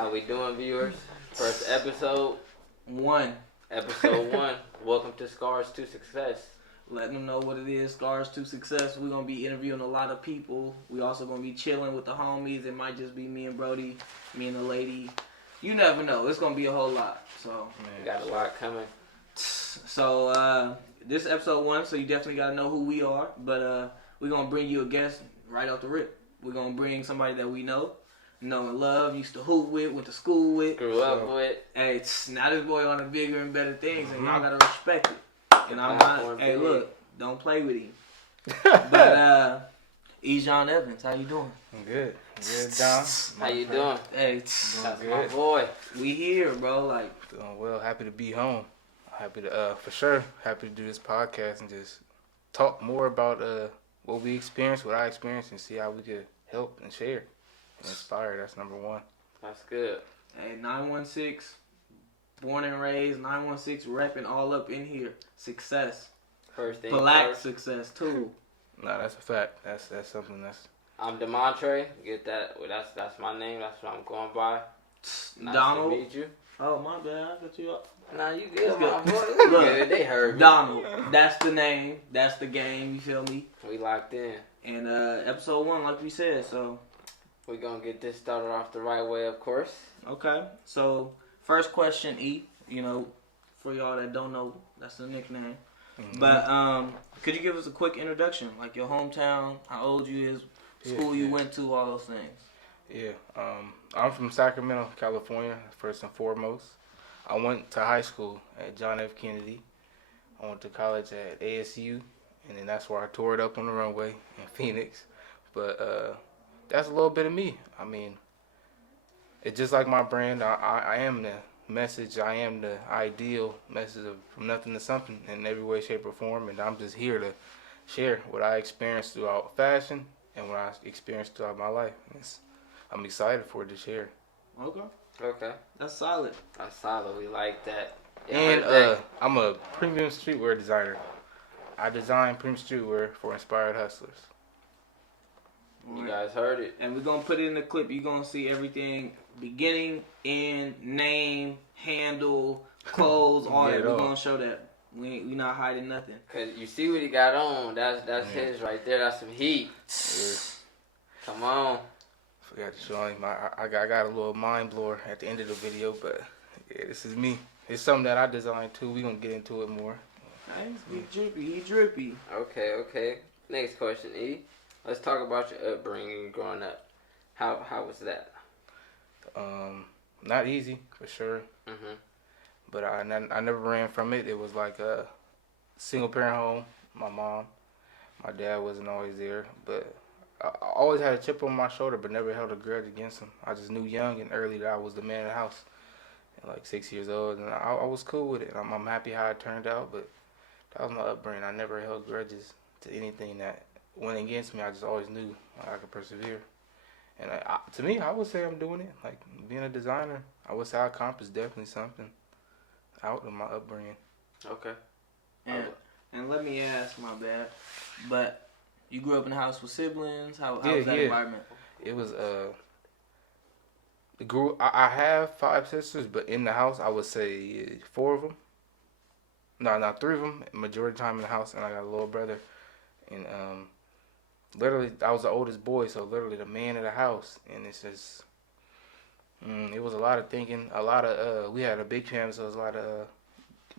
How we doing, viewers? First episode, One. episode 1. Welcome to Scars to Success. Letting them know what it is. Scars to Success. We're going to be interviewing a lot of people. We also going to be chilling with the homies. It might just be me and Brody, me and the lady. You never know. It's going to be a whole lot. So, We got a lot coming. So, this is episode 1, so you definitely got to know who we are. But we're going to bring you a guest right off the rip. We're going to bring somebody that we know and love, used to hoop with, went to school with. Grew up with. Hey, now this boy on to bigger and better things, and y'all got to respect it. And I'm not, hey, look, don't play with him. But, Ehjzohn Evans, how you doing? I'm good. Good, Don. How you doing? Hey, That's good. my boy. we here, bro. Like, Doing well. Happy to be home. Happy to, for sure, happy to do this podcast and just talk more about what we experienced, what I experienced, and see how we could help and share and inspire. That's number one. That's good. hey, 916, born and raised, 916, repping all up in here. Success. First thing Black first. success, too. No, that's a fact. That's something that's... I'm Demontrae. Get that? Well, that's my name. That's what I'm going by. Nice Donald. to meet you. Oh, my bad. I got you up. Nah, you good, It's my good. boy. You Look, good. They heard me. Donald. That's the name. That's the game. You feel me? We locked in. And episode 1, like we said, so... We're going to get this started off the right way, of course. Okay, so first question, E. You know, for y'all that don't know, that's the nickname. Mm-hmm. But could you give us a quick introduction, like your hometown, how old you is, school you went to, all those things? Yeah. I'm from Sacramento, California, first and foremost. I went to high school at John F. Kennedy. I went to college at ASU, and then that's where I tore it up on the runway in Phoenix. But that's a little bit of me. I mean, it's just like my brand. I am the message. I am the ideal message of from nothing to something in every way, shape, or form. And I'm just here to share what I experienced throughout fashion and what I experienced throughout my life. I'm excited for it to share. Okay, Okay. that's solid. That's solid. We like that. Yeah, And birthday. I'm a premium streetwear designer. I design premium streetwear for inspired hustlers. You guys heard it. And we're going to put it in the clip. You're going to see everything, beginning, end, name, handle, clothes, all Get that. it We're all. going to show that. We not hiding nothing. Cause you see what he got on. That's his right there. That's some heat. Yeah. Come on. Forgot to show him. I got a little mind blower at the end of the video, but yeah, this is me. It's something that I designed too. We gonna get into it more. Nice. He drippy. He drippy. Okay. Next question, E. Let's talk about your upbringing growing up. How was that? Not easy for sure, Mhm. but I never ran from it. It was like a single parent home. My mom, my dad wasn't always there, but I always had a chip on my shoulder, but never held a grudge against him. I just knew young and early that I was the man of the house. At like 6 years old, and I was cool with it. I'm happy how it turned out, but that was my upbringing. I never held grudges to anything that went against me. I just always knew I could persevere. And to me, I would say I'm doing it. Like being a designer, I would say I accomplished definitely something out of my upbringing. Okay. And let me ask, my bad, but you grew up in a house with siblings? How was that Yeah. environment? It was I have 5 sisters, but in the house I would say 4 of them. No, 3 of them. Majority of the time in the house, and I got a little brother. And literally, I was the oldest boy, so literally the man of the house. And it's just, it was a lot of thinking. A lot of we had a big family, so it was a lot of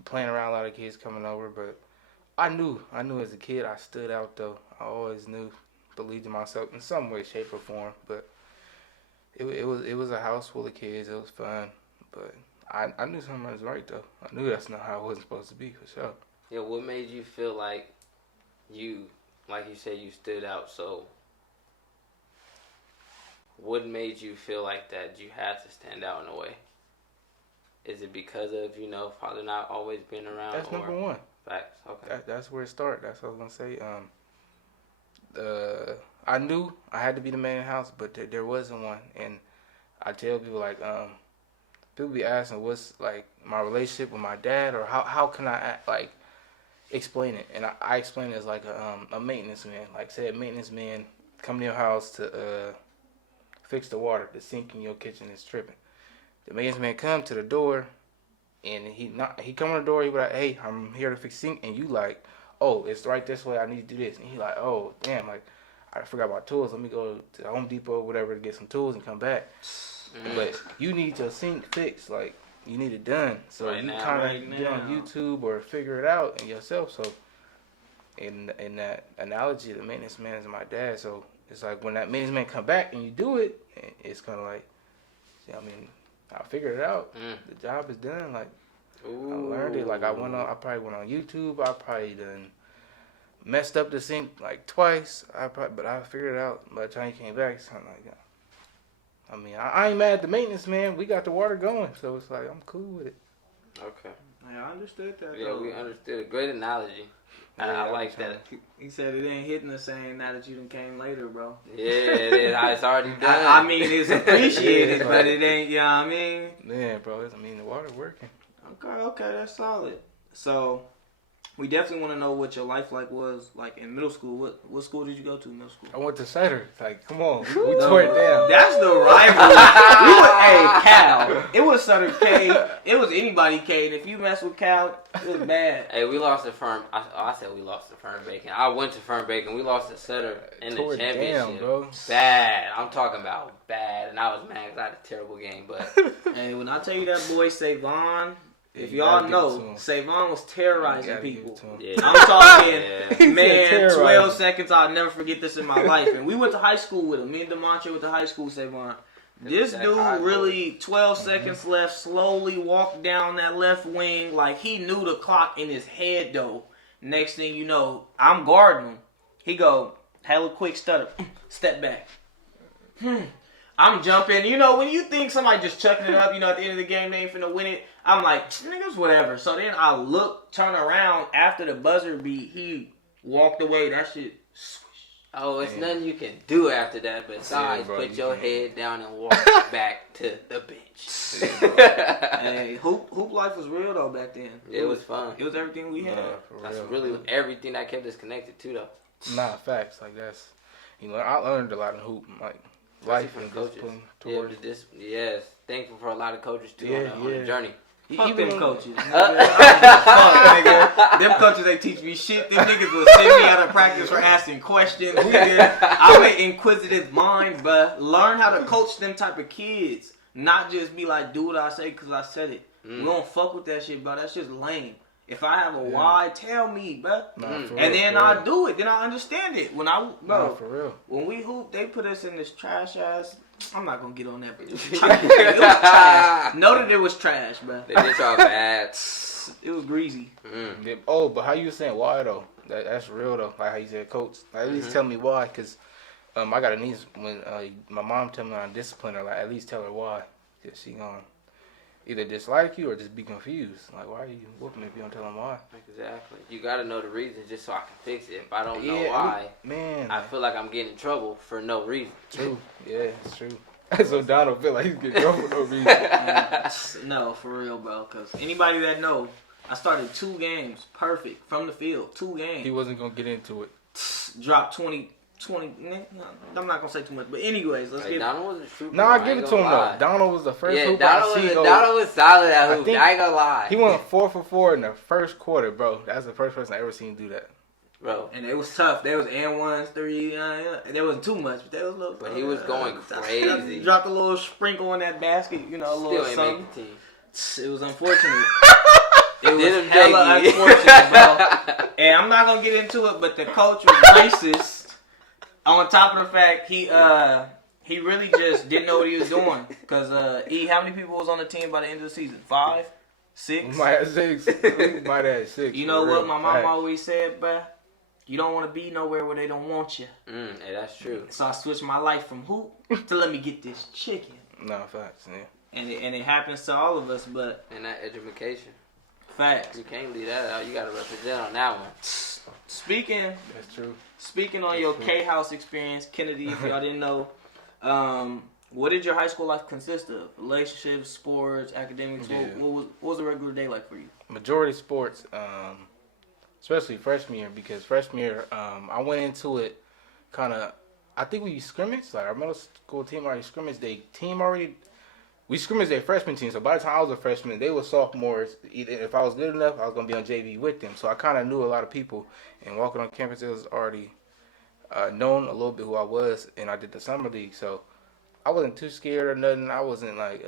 playing around. A lot of kids coming over, but I knew as a kid I stood out though. I always knew, believed in myself in some way, shape, or form. But it was a house full of kids. It was fun, but I knew something was right though. I knew that's not how it wasn't supposed to be for sure. Yeah. What made you feel like you said, you stood out? So, what made you feel like that you had to stand out in a way? Is it because of father not always being around? That's number one. Facts. Okay. That's where it started. That's what I was gonna say. I knew I had to be the man in the house, but there wasn't one. And I tell people like, people be asking what's like my relationship with my dad, or how can I explain it? And I explain it as like a maintenance man. Like say a maintenance man come to your house to fix the water. The sink in your kitchen is tripping. The maintenance man come to the door, and he come on the door. He be like, "Hey, I'm here to fix sink," and you like, "Oh, it's right this way. I need to do this." And he like, "Oh, damn, like I forgot my tools. Let me go to Home Depot or whatever to get some tools and come back." But you need your sink fixed, like you need it done. So Right you now, kind of get on YouTube or figure it out yourself. So in that analogy, the maintenance man is my dad. So it's like when that maintenance man come back and you do it, it's kind of like, I mean, I figured it out. The job is done. Like Ooh. I learned it. Like I probably went on YouTube. I probably done messed up the sink like twice. But I figured it out. By the time he came back, it's kind of like, I mean, I ain't mad at the maintenance man. We got the water going, so it's like I'm cool with it. Okay. Yeah, I understood that. Yeah, though. we understood. A great analogy. Yeah, I like that. He said it ain't hitting the same now that you done came later, bro. Yeah, it is. It's already done. I mean, it's appreciated, but it ain't, you know what I mean? Yeah, bro. I mean, the water working. Okay, that's solid. So, we definitely want to know what your life was like in middle school. What school did you go to in middle school? I went to Sutter. Like, come on, we tore it down. That's the rivalry. Cal. It was Sutter K. It was anybody K. And if you mess with Cal, it was bad. Hey, we lost to Fern. I said we lost to Fern Bacon. I went to Fern Bacon. We lost to Sutter in the Tore it championship. down, bro. Bad. I'm talking about bad. And I was mad because I had a terrible game. But Hey, when I tell you that boy Savon, Yeah, if you y'all gotta give it to know, him. Savon was terrorizing You gotta give people. it to him. yeah. I'm talking, Yeah. He said man, terrorizing. 12 seconds. I'll never forget this in my life. And we went to high school with him. Me and Demontrae went to high school, Savon. This That dude high really, 12 seconds left, slowly walked down that left wing like he knew the clock in his head, though. Next thing you know, I'm guarding him. He go, hella quick stutter, step back. I'm jumping. You know, when you think somebody just chucking it up, you know, at the end of the game, they ain't finna win it. I'm like, niggas, whatever. So then I look, turn around after the buzzer beat. He walked away. That shit. Oh, it's nothing you can do after that besides bro, put you your can't. head down and walk back to the bench. Hey, hoop life was real though back then. It was fun. It was everything we had. Nah, for That's real. really everything that kept us connected too, though. Nah, facts. Like that's, you know, I learned a lot in hoop, like life from and coaches. discipline Yeah, towards. yes. Thankful for a lot of coaches too Yeah, on the yeah. journey. Fuck Even them when- coaches. Nigga. I don't give a fuck, nigga. Them coaches, they teach me shit. Them niggas will send me out of practice for asking questions. Nigga. I'm an inquisitive mind, but learn how to coach them type of kids. Not just be like, do what I say because I said it. We don't fuck with that shit, bro. That shit's lame. If I have a why, tell me, bro. Nah, for And real, then for I real. do it. Then I understand it. When I, Nah, bro, for real. when we hoop, they put us in this trash ass. I'm not gonna get on that, but it was trash. It was trash. Know that it was trash, bro. They did y'all bad. It was greasy. Yeah, oh, but how you saying why though? That's real though. Like how you said, coach. Like, at least tell me why, cause I got a niece. When my mom tell me I'm discipline her, like at least tell her why. Cause she gonna either dislike you or just be confused. Like why are you whooping me if you don't tell them why? Exactly. You gotta know the reason just so I can fix it. If I don't know Yeah, why, Man, I feel like I'm getting in trouble for no reason. true. Yeah, it's true. So Donald feel like he's getting drunk for no reason. No, for real, bro. Because anybody that know, I started 2 games perfect from the field. 2 games. He wasn't gonna get into it. Dropped 20. No, I'm not gonna say too much, but anyways, let's Like, get. Donald was a trooper. No, I I ain't give it to gonna him lie. though. Donald was the first Yeah, hooper I Donald see was solid at hoop. think I ain't gonna lie. He went 4 for 4 in the first quarter, bro. That's the first person I ever seen do that. Bro. And it was tough. There was N1s, 3, and there wasn't too much, but there was a little. But he was going crazy. Dropped a little sprinkle in that basket, you know, a little Still ain't something. make the team. It was unfortunate. It Did was him hella jiggy. unfortunate, bro. And I'm not gonna get into it, but the coach was racist. On top of the fact, he really just didn't know what he was doing. Cause how many people was on the team by the end of the season? 5, 6. We might have 6. We might have 6. You for know real. what my mom Facts. always said, bruh? You don't want to be nowhere where they don't want you. Yeah, that's true. So I switched my life from hoop to let me get this chicken. No, facts, yeah. And it happens to all of us, but And that education. facts. You can't leave that out. You gotta represent on that one. Speaking That's true. on your K-House experience, Kennedy, if y'all didn't know, what did your high school life consist of? Relationships, sports, academics? Yeah. What was a regular day like for you? Majority sports, especially freshman year, because freshman year, I went into it kind of, I think we scrimmaged, like our middle school team already scrimmaged. They team already we scrimmaged their freshman team. So by the time I was a freshman, they were sophomores. Either if I was good enough, I was gonna be on JV with them. So I kind of knew a lot of people. And walking on campus, it was already known a little bit who I was, and I did the summer league. So I wasn't too scared or nothing. I wasn't like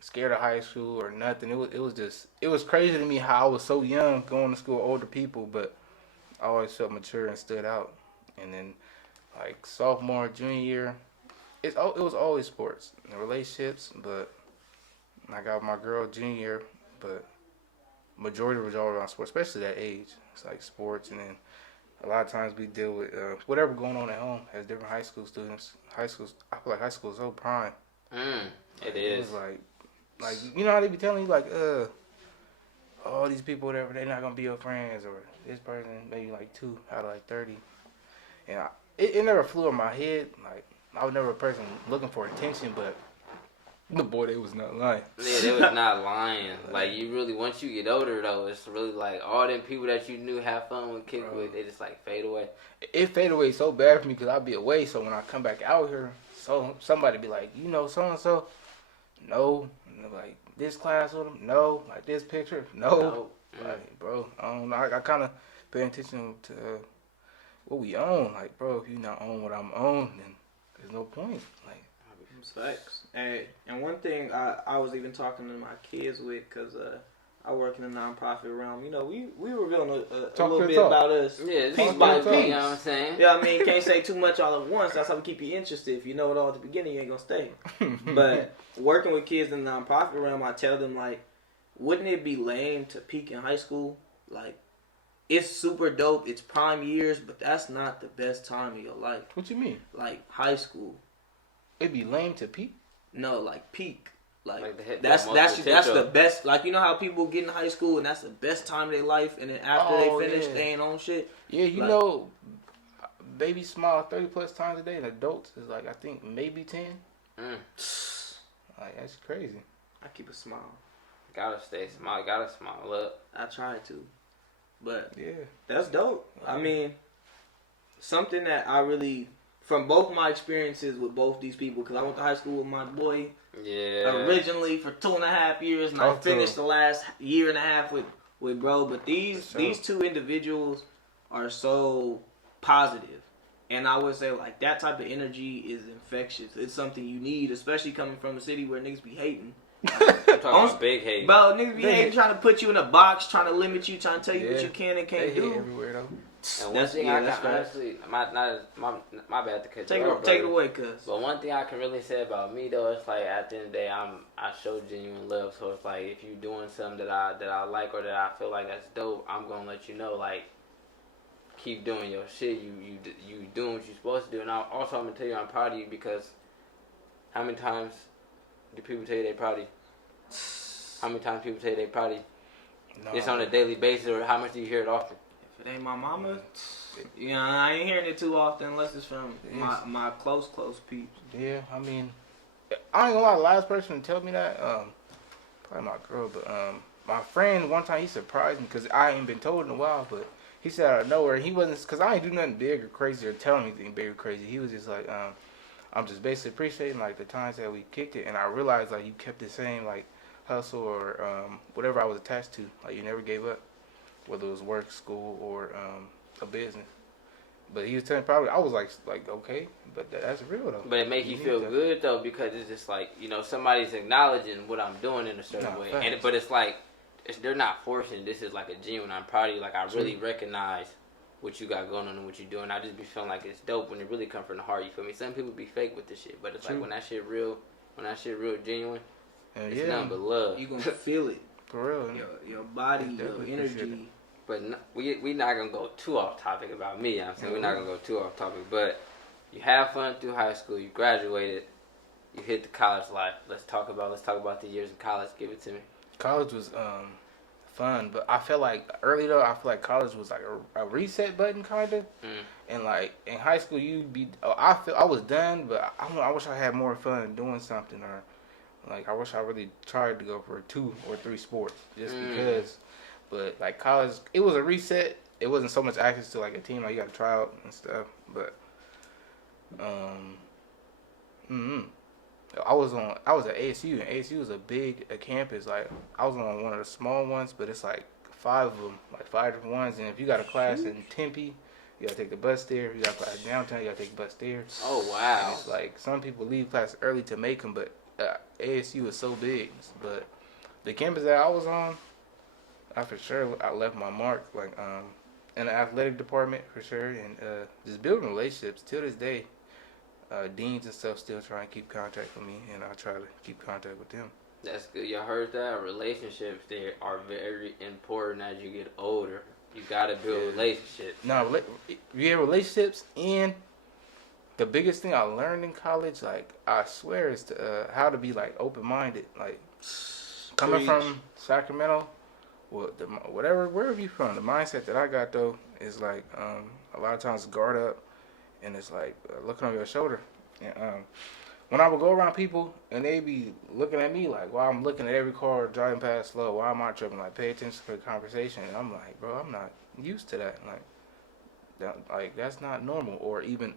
scared of high school or nothing. It was crazy to me how I was so young going to school with older people, but I always felt mature and stood out. And then like sophomore, junior year, it was always sports and relationships. But I got my girl junior year, but majority was all around sports, especially that age. It's like sports, and then a lot of times we deal with whatever going on at home as different high school students. I feel like high school is so prime. It is. It was like you know how they be telling you like all these people whatever they're not gonna be your friends, or this person maybe like 2 out of like 30, and it never flew in my head. Like I was never a person looking for attention, but the boy they was not lying. Yeah, they was not lying. Like you really, once you get older though, it's really like all them people that you knew have fun with, kick with, they just like fade away. It fade away so bad for me because I'll be away. So when I come back out here, so somebody be like, you know, so and so, no, and like this class with them, no, like this picture, no. Like bro, I don't know. I kind of pay attention to what we own. Like bro, if you not own what I'm on, then there's no point. Like. Facts. And one thing I was even talking to my kids with, because I work in the nonprofit realm. You know, we revealing a little bit about us. Yeah, piece by piece. You know what I'm saying? Yeah, I mean, can't say too much all at once. That's how we keep you interested. If you know it all at the beginning, you ain't gonna stay. But working with kids in the nonprofit realm, I tell them, like, wouldn't it be lame to peak in high school? Like, it's super dope. It's prime years, but that's not the best time of your life. What you mean? Like, high school. It'd be lame to peak? No, like peak. Like that's the best. Like, you know how people get in high school and that's the best time of their life, and then after they finish, they ain't on shit. Yeah, you know, babies smile 30+ times a day, and adults is like I think maybe 10. Like that's crazy. I keep a smile. Gotta stay smile. Gotta smile up. I try to, but yeah, that's dope. I mean, something that I really. From both my experiences with both these people, because I went to high school with my boy originally for 2.5 years, and I finished the last 1.5 years with bro. But these two individuals are so positive, and I would say like that type of energy is infectious. It's something you need, especially coming from a city where niggas be hating. I'm talking about big hate. Bro, niggas be hating, trying to put you in a box, trying to limit you, trying to tell you what you can and can't do. Everywhere though. And one thing I can honestly, my bad to cut you off, take it away, cuz. But one thing I can really say about me though, it's like at the end of the day, I show genuine love. So it's like if you doing something that I like or that I feel like that's dope, I'm gonna let you know. Like, keep doing your shit. You doing what you're supposed to do. And I'm gonna tell you I'm proud of you, because how many times do people tell you they proud of you? How many times people tell you they proud of you? No. Just on a daily basis, or how much do you hear it often? If it ain't my mama, you know, I ain't hearing it too often unless it's from my close peeps. Yeah, I mean, I ain't gonna lie, the last person to tell me that, probably my girl, but my friend one time, he surprised me because I ain't been told in a while, but he said out of nowhere, he wasn't, because I ain't do nothing big or crazy or tell me anything big or crazy. He was just like, I'm just basically appreciating like the times that we kicked it, and I realized like you kept the same like hustle or whatever I was attached to, like you never gave up, whether it was work, school, or a business. But he was telling probably, I was like okay, but that's real though. But it makes you feel good though, because it's just like, you know, somebody's acknowledging what I'm doing in a certain way. But it's like, they're not forcing. This is like a genuine, I'm proud of you. Like I really recognize what you got going on and what you're doing. I just be feeling like it's dope when it really comes from the heart. You feel me? Some people be fake with this shit, but it's like when that shit real genuine, it's nothing but love. You gonna feel it for real. Your body, your energy. But we not gonna go too off topic about me. You know what I'm saying, we're not gonna go too off topic. But you have fun through high school. You graduated. You hit the college life. Let's talk about the years in college. Give it to me. College was fun, but I felt like early though, I feel like college was like a reset button kind of. And like in high school, I was done, but I wish I had more fun doing something, or like I wish I really tried to go for 2 or 3 sports just because. But like college, it was a reset. It wasn't so much access to like a team, like you got to try out and stuff. But I was at ASU, and ASU is a big campus. Like, I was on one of the small ones, but it's like 5 of them, like 5 different ones. And if you got a class in Tempe, you gotta take the bus there. You got a class downtown, you gotta take the bus there. Oh wow! And it's like some people leave class early to make them, but ASU is so big. But the campus that I was on, I for sure I left my mark. Like in the athletic department for sure, and just building relationships till this day. Deans and stuff still try and keep contact with me, and I try to keep contact with them. That's good. Y'all heard that? Relationships, they are very important as you get older. You gotta build relationships. No, relationships, and the biggest thing I learned in college, like I swear, is to, how to be like open-minded. Like coming from Sacramento, wherever you from, the mindset that I got though is like a lot of times guard up. And it's like looking over your shoulder. And when I would go around people and they be looking at me like, well, I'm looking at every car driving past slow. Why am I tripping? Like, pay attention to the conversation. And I'm like, bro, I'm not used to that. Like that's not normal. Or even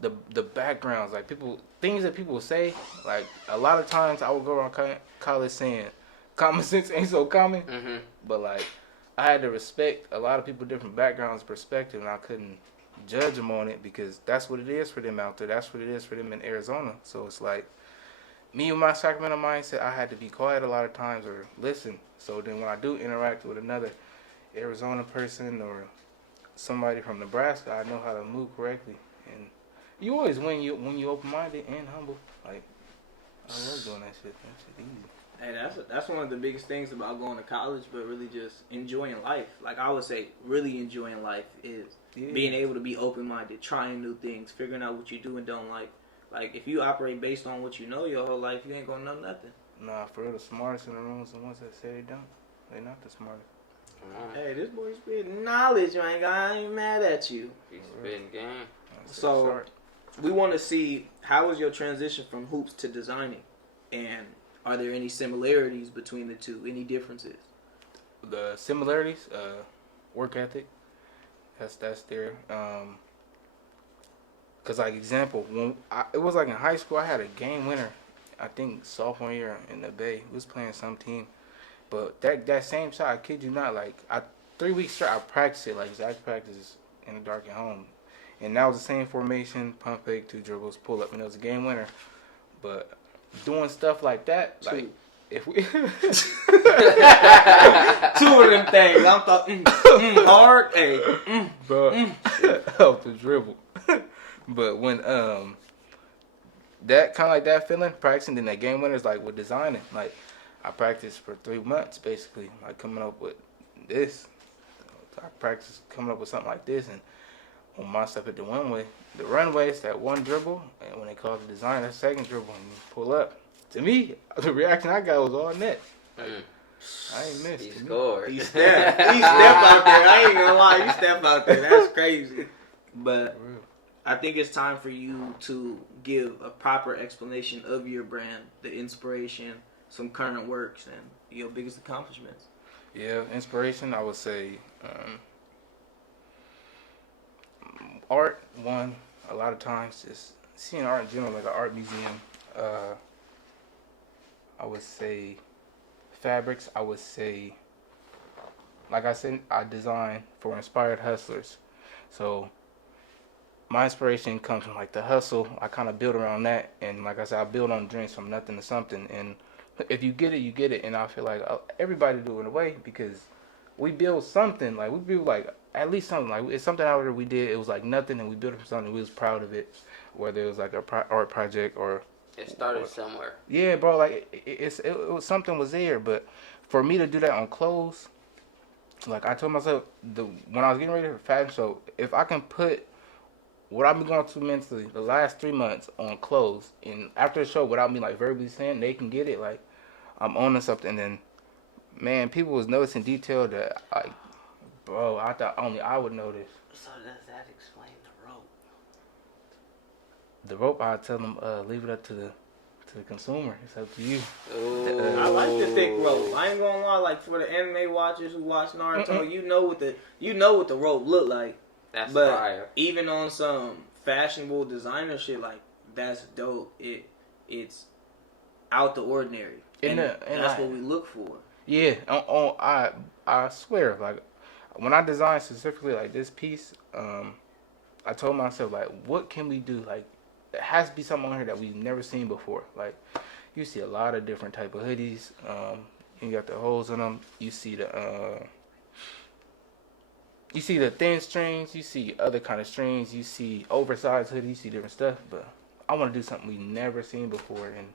the backgrounds, like things that people say. Like a lot of times I would go around college saying, common sense ain't so common. Mm-hmm. But like I had to respect a lot of people, different backgrounds, perspective, and I couldn't judge them on it because that's what it is for them out there. That's what it is for them in Arizona. So it's like me with my Sacramento mindset, I had to be quiet a lot of times or listen. So then when I do interact with another Arizona person or somebody from Nebraska, I know how to move correctly. And you always win when you open-minded and humble. Like I love doing that shit. That shit easy. Hey, that's one of the biggest things about going to college, but really just enjoying life. Like I would say, really enjoying life is being able to be open-minded, trying new things, figuring out what you do and don't like. Like if you operate based on what you know your whole life, you ain't gonna know nothing. Nah, for real, the smartest in the room is the ones that say they don't. They're not the smartest. Hey, this boy's spitting knowledge, man. I ain't mad at you. He's spitting game. So we want to see how was your transition from hoops to designing, and are there any similarities between the two? Any differences? The similarities, work ethic. That's there. Cause like example, when it was like in high school, I had a game winner. I think sophomore year in the Bay, we was playing some team, but that same shot, I kid you not, like 3 weeks straight, I practiced it like exact practice in the dark at home, and that was the same formation, pump fake, 2 dribbles, pull up, and it was a game winner. But doing stuff like that, like if we 2 of them things, I'm talking hard, hey, bro, off the dribble. But when that kind of like that feeling, practicing, then that game winner is like with designing. Like I practiced for 3 months basically, like coming up with this. I practiced coming up with something like this, and on my stuff at the runway is that 1 dribble, and when they call the design, that 2nd dribble, and you pull up. To me, the reaction I got was all net. Like, I ain't missed. He scored. He stepped out there. I ain't gonna lie, you step out there. That's crazy. But I think it's time for you to give a proper explanation of your brand, the inspiration, some current works, and your biggest accomplishments. Yeah, inspiration, I would say art, one, a lot of times, just seeing art in general, like an art museum. I would say fabrics. I would say, like I said, I design for inspired hustlers. So my inspiration comes from like the hustle. I kind of build around that, and like I said, I build on dreams from nothing to something. And if you get it, you get it. And I feel like everybody do it in a way because we build something. Like we build like at least something. Like it's something out there we did. It was like nothing, and we built it from something. We was proud of it, whether it was like a art project or. It started somewhere. Yeah, bro. Like it was something was there, but for me to do that on clothes, like I told myself when I was getting ready for fashion show, if I can put what I've been going through mentally the last 3 months on clothes, and after the show, without me like verbally saying, they can get it. Like I'm owning something. And then, man, people was noticing detail that like, bro, I thought only I would notice. So does that explain the rope? The rope, I tell them, leave it up to the consumer. It's up to you. I like the thick rope. I ain't gonna lie. Like for the anime watchers who watch Naruto, you know what the rope look like. That's but fire. Even on some fashionable designer shit, like that's dope. It's out the ordinary, and that's what we look for. Yeah, I swear, like when I designed specifically like this piece, I told myself like, what can we do? Like, there has to be something on here that we've never seen before. Like, you see a lot of different type of hoodies. You got the holes in them. You see the thin strings. You see other kind of strings. You see oversized hoodies. You see different stuff. But I want to do something we've never seen before, and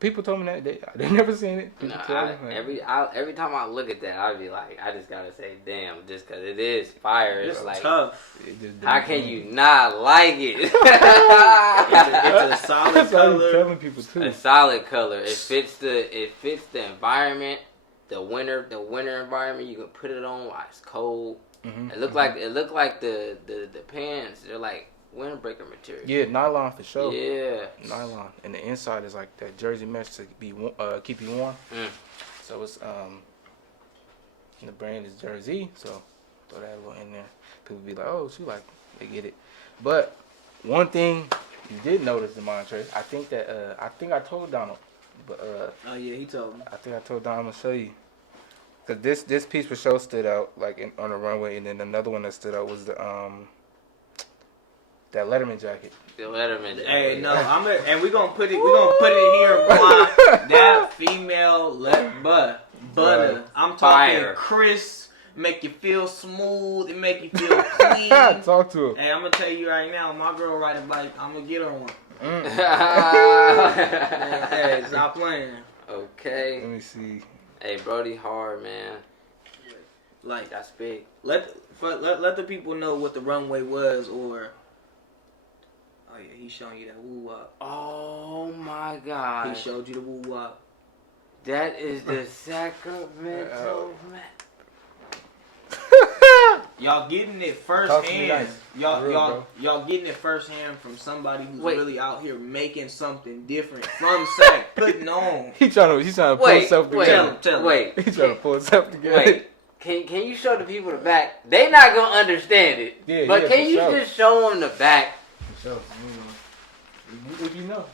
people told me that they never seen it. Every time I look at that, I be like, I just gotta say, damn, just because it is fire. It's like tough. How can you not like it? It's a solid color. Telling people too. A solid color. It fits the environment. The winter environment. You can put it on while it's cold. It look like the pants. They're like windbreaker material. Yeah, nylon for sure. Yeah, nylon, and the inside is like that jersey mesh to be keep you warm. So it's the brand is Jersey, so throw that a little in there. People be like, oh, she like, they get it. But one thing you did notice, Demontrae, I think I told Donald, but oh yeah, he told me. I think I told Donald, I'm gonna show you. Cause this piece for sure stood out like on the runway, and then another one that stood out was the that Letterman jacket. The Letterman jacket. Hey, no, and we're gonna put it here. That female butter. I'm talking fire. crisp, make you feel smooth, and make you feel clean. Talk to him. Hey, I'm gonna tell you right now, my girl ride a bike. I'm gonna get her one. Hey, stop playing. Okay. Let me see. Hey, Brody, hard man. Like that's big. Let the people know what the runway was, or. Oh yeah, he's showing you that woo wop. Oh my God. He showed you the woo wop. That is the Sacramento man. Y'all getting it firsthand. Y'all getting it firsthand from somebody who's really out here making something different from Sac, putting on. He's trying to pull himself together. Tell him. Wait. He's trying to pull himself together. Wait. Can you show the people the back? They not gonna understand it. Yeah, but can you just show them the back? For sure. If you know.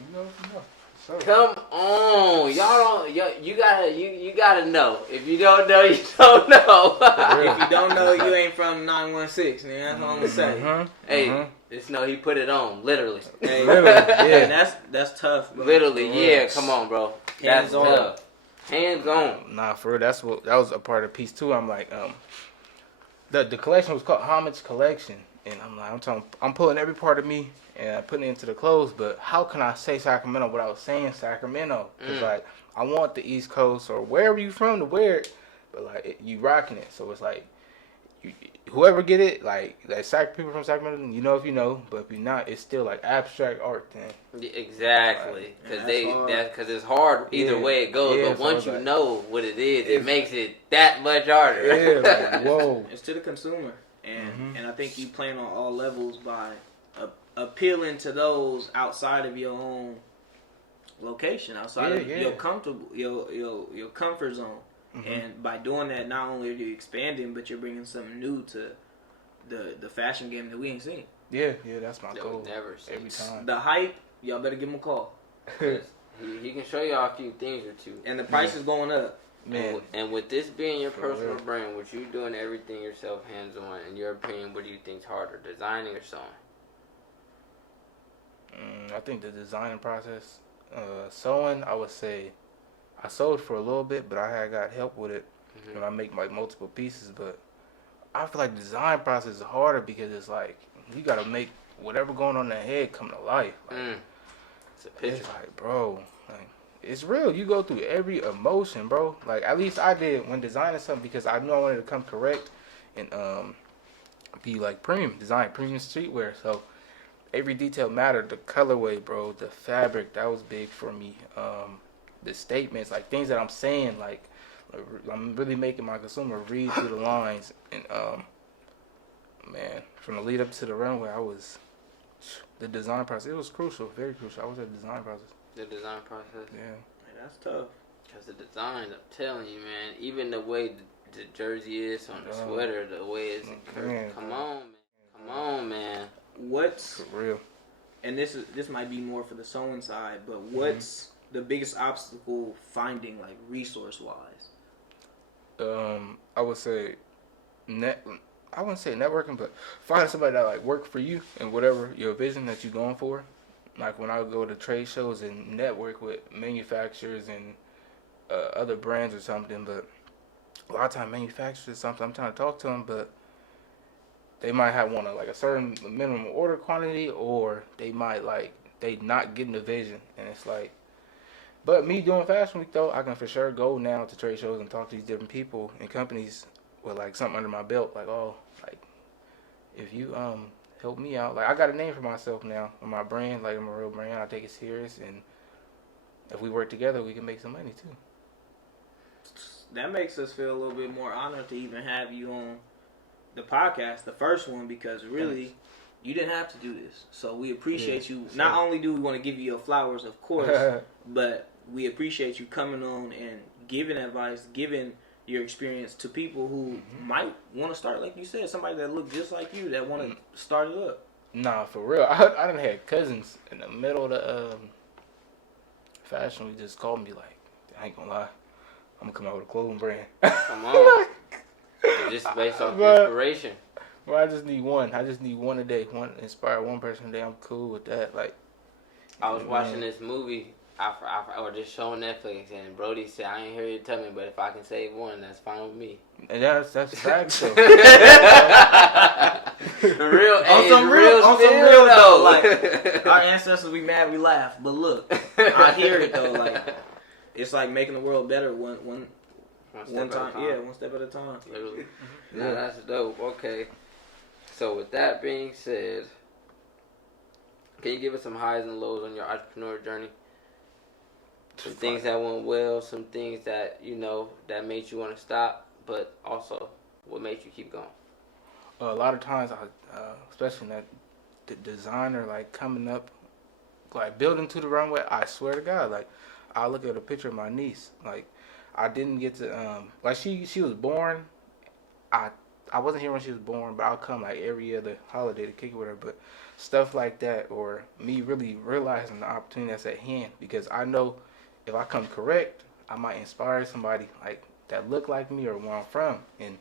Sure. Come on, y'all don't. You gotta know. If you don't know, you don't know. If you don't know, you ain't from 916. Man, that's all I'm gonna say. Hey, just know he put it on, literally. Hey, yeah, that's tough. Bro. Literally, yeah. Come on, bro. That's tough. Hands on. Nah, for real. That was a part of the piece too. I'm like, the collection was called Homage Collection, and I'm pulling every part of me and putting it into the clothes. But how can I say Sacramento without saying Sacramento? Because like I want the East Coast or wherever you from to wear it, but like you rocking it. So it's like whoever get it, like people from Sacramento, you know if you know, but if you're not, it's still like abstract art then. Exactly, because it's hard either way it goes. But once you know what it is, it makes it that much harder. Yeah, like, whoa. It's to the consumer, and I think you playing on all levels by appealing to those outside of your own location, outside of your comfortable your comfort zone. And by doing that, not only are you expanding, but you're bringing something new to the fashion game that we ain't seen. Yeah, that's my goal. Never seen. Every time. The hype, y'all better give him a call. He can show y'all a few things or two. And the price is going up. Man. And with this being your personal brand, with you doing everything yourself, hands on, in your opinion, what do you think's harder, designing or sewing? I think the designing process, sewing, I would say, I sewed for a little bit, but I had got help with it when I make like multiple pieces. But I feel like the design process is harder because it's like you gotta make whatever going on in the head come to life. Like, it's a picture. It's like, bro, like it's real. You go through every emotion, bro. Like at least I did when designing something because I knew I wanted to come correct and be like premium streetwear. So every detail mattered. The colorway, bro, the fabric, that was big for me. The statements, like things that I'm saying, like I'm really making my consumer read through the lines. And man, from the lead up to the runway, the design process, it was crucial, very crucial. I was at the design process. The design process? Yeah. Man, that's tough. Because the design, I'm telling you, man, even the way the jersey is on the sweater, the way it's curved. Come on, man. What's for real? and this might be more for the sewing side, but what's the biggest obstacle finding, like, resource wise? I would say I wouldn't say networking, but finding somebody that like work for you and whatever your vision that you're going for. Like when I go to trade shows and network with manufacturers and other brands or something, but a lot of time manufacturers something I'm trying to talk to them, but they might have want like a certain minimum order quantity, or they might like they not getting the vision, and it's like. But me doing Fashion Week though, I can for sure go now to trade shows and talk to these different people and companies with like something under my belt, like like if you help me out, like I got a name for myself now on my brand, like I'm a real brand, I take it serious, and if we work together, we can make some money too. That makes us feel a little bit more honored to even have you on the podcast, the first one, because really, you didn't have to do this. So we appreciate you. Not only do we want to give you your flowers, of course, but we appreciate you coming on and giving advice, giving your experience to people who might want to start, like you said, somebody that look just like you that want to start it up. Nah, for real. I done had cousins in the middle of the Fashion Week just called me like, I ain't gonna lie, I'm gonna come out with a clothing brand. Come on. Just based off inspiration. Well, I just need one. I just need one a day. Inspire one person a day. I'm cool with that. Like, I was watching this movie, or this show on Netflix, and Brody said, I ain't hear you tell me, but if I can save one, that's fine with me. And that's facts though. The real, on some real though. Like, our ancestors, we mad, we laugh, but look, I hear it though. Like, it's like making the world better one time. Yeah, one step at a time. Literally. Nah, that's dope. Okay. So with that being said, can you give us some highs and lows on your entrepreneur journey? Some things that went well, some things that, you know, that made you want to stop, but also what made you keep going? A lot of times, especially that the designer, like coming up, like building to the runway, I swear to God, like I look at a picture of my niece, like I didn't get to, like she was born, I wasn't here when she was born, but I'll come like every other holiday to kick it with her. But stuff like that, or me really realizing the opportunity that's at hand, because I know if I come correct, I might inspire somebody like that look like me or where I'm from. And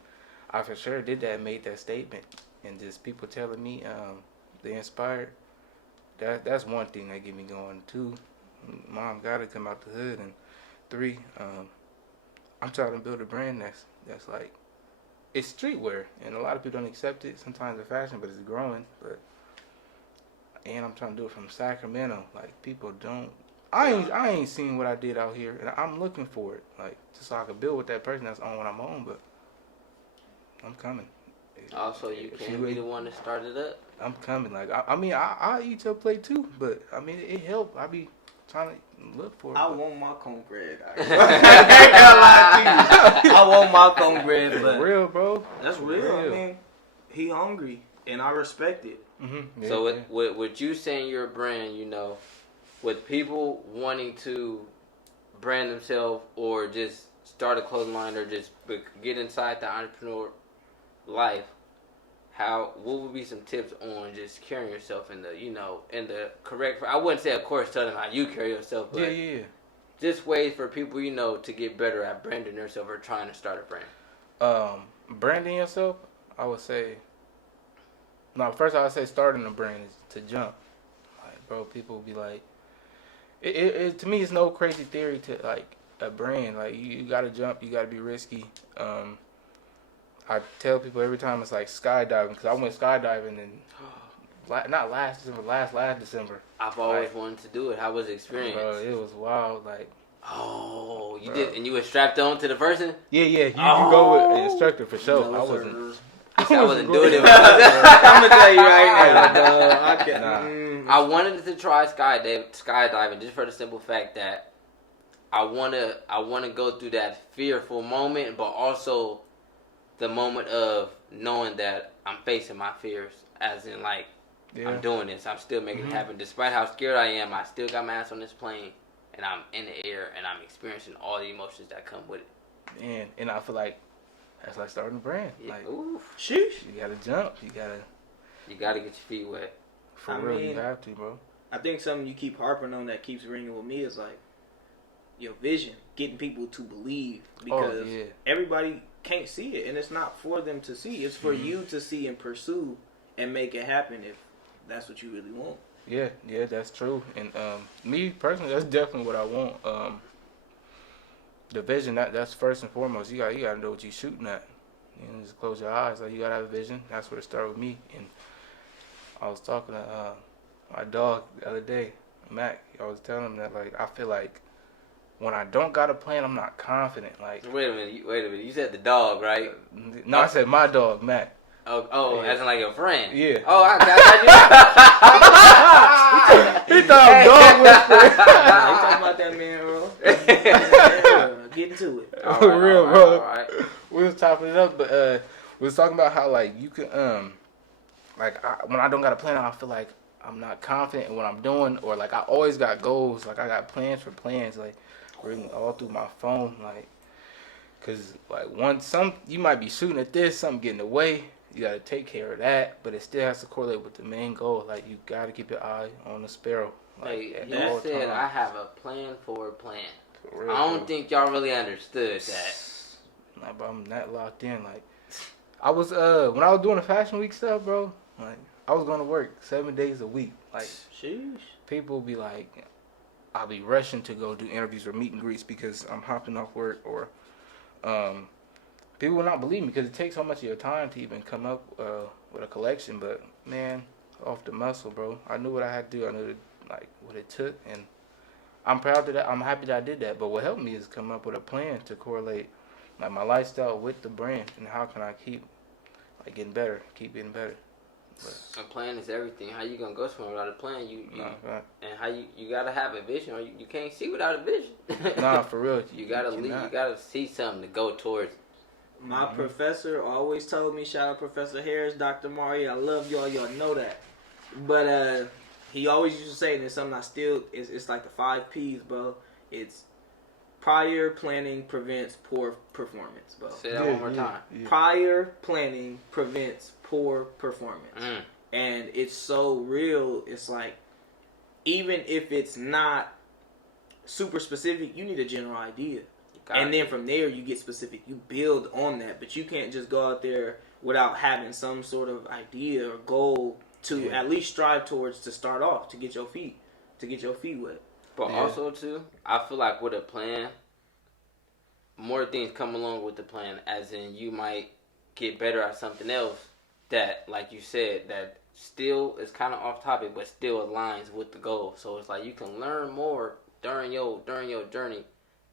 I for sure did that, made that statement, and just people telling me they inspired. That's one thing that get me going. 2, Mom gotta come out the hood, and 3, I'm trying to build a brand that's like. It's streetwear, and a lot of people don't accept it. Sometimes it's fashion, but it's growing. And I'm trying to do it from Sacramento. Like people don't. I ain't seen what I did out here, and I'm looking for it. Like just so I can build with that person that's on what I'm on. But I'm coming. Also, you can't be the one that started up. I'm coming. Like I eat your plate too, but I mean it helped. I be trying to look for it. I want my cornbread. I ain't gonna lie to you. I want my cornbread, but real, bro. That's real. I mean, he hungry, and I respect it. Mm-hmm. Yeah, so with you saying you're a brand, you know, with people wanting to brand themselves or just start a clothing line or just get inside the entrepreneur life, what would be some tips on just carrying yourself in the, you know, in the correct, I wouldn't say of course tell them how you carry yourself, but just ways for people, you know, to get better at branding themselves or trying to start a brand? Branding yourself, I would say, first I would say starting a brand is to jump. Like, bro, people be like, it to me it's no crazy theory to like a brand. Like you gotta jump, you gotta be risky. I tell people every time it's like skydiving, because I went skydiving in not last December, last December. I've always wanted to do it. How was the experience? Bro, it was wild. Like, oh, you did, and you were strapped on to the person? Yeah. You go with an instructor for sure. No, I wasn't. I wasn't doing it. I'm gonna tell you right now. I can't. I wanted to try skydiving just for the simple fact that I wanna go through that fearful moment, but also the moment of knowing that I'm facing my fears, as in like I'm doing this, I'm still making it happen. Despite how scared I am, I still got my ass on this plane, and I'm in the air, and I'm experiencing all the emotions that come with it. And I feel like that's like starting a brand. Yeah. Like, sheesh. You gotta jump. You gotta get your feet wet. For real, you have to, bro. I think something you keep harping on that keeps ringing with me is like your vision, getting people to believe, because everybody can't see it, and it's not for them to see. It's for you to see and pursue and make it happen if that's what you really want. Yeah, that's true. And me personally, that's definitely what I want. The vision, that's first and foremost. You gotta know what you're shooting at. You know, just close your eyes. Like, you gotta have a vision. That's where it started with me. And I was talking to my dog the other day, Mac. I was telling him that, like, I feel like when I don't got a plan, I'm not confident. Like, wait a minute. You said the dog, right? No, I said my dog, Mac. Oh, yeah. As in like your friend. Yeah. Oh, I got you. He thought I was dog They whispering. talking about that man, bro. Get into it. For real, bro. All right. We was chopping it up, but we was talking about how, like, you can when I don't got a plan, I feel like I'm not confident in what I'm doing, or like I always got goals. Like, I got plans for plans, like written all through my phone, like, cause like you might be shooting at this, something getting away. You gotta take care of that, but it still has to correlate with the main goal. Like, you gotta keep your eye on the sparrow. Like, you said I have a plan for a plan. For real, I don't think y'all really understood that. Nah, but I'm not locked in. Like, I was when I was doing the Fashion Week stuff, bro. Like, I was going to work 7 days a week. Like, sheesh. People be like, I'll be rushing to go do interviews or meet and greets because I'm hopping off work, or people will not believe me because it takes so much of your time to even come up with a collection. But man, off the muscle, bro. I knew what I had to do. I knew like what it took, and I'm proud of that. I'm happy that I did that. But what helped me is come up with a plan to correlate like my lifestyle with the brand, and how can I keep like getting better, keep getting better. But a plan is everything. How you gonna go somewhere without a plan? And how you gotta have a vision, or you can't see without a vision. Nah, for real. You gotta lead, you gotta see something to go towards. My professor always told me, shout out Professor Harris, Dr. Mari, I love y'all know that. But he always used to say, and it's something I still, it's like the 5 P's, bro. It's prior planning prevents poor performance, bro. Say that one more time. Yeah. Prior planning prevents poor performance. And it's so real. It's like, even if it's not super specific, you need a general idea. And then from there, you get specific. You build on that. But you can't just go out there without having some sort of idea or goal to at least strive towards, to start off, to get your feet wet. But also, too, I feel like with a plan, more things come along with the plan. As in, you might get better at something else that, like you said, that still is kind of off topic, but still aligns with the goal. So it's like you can learn more during your journey.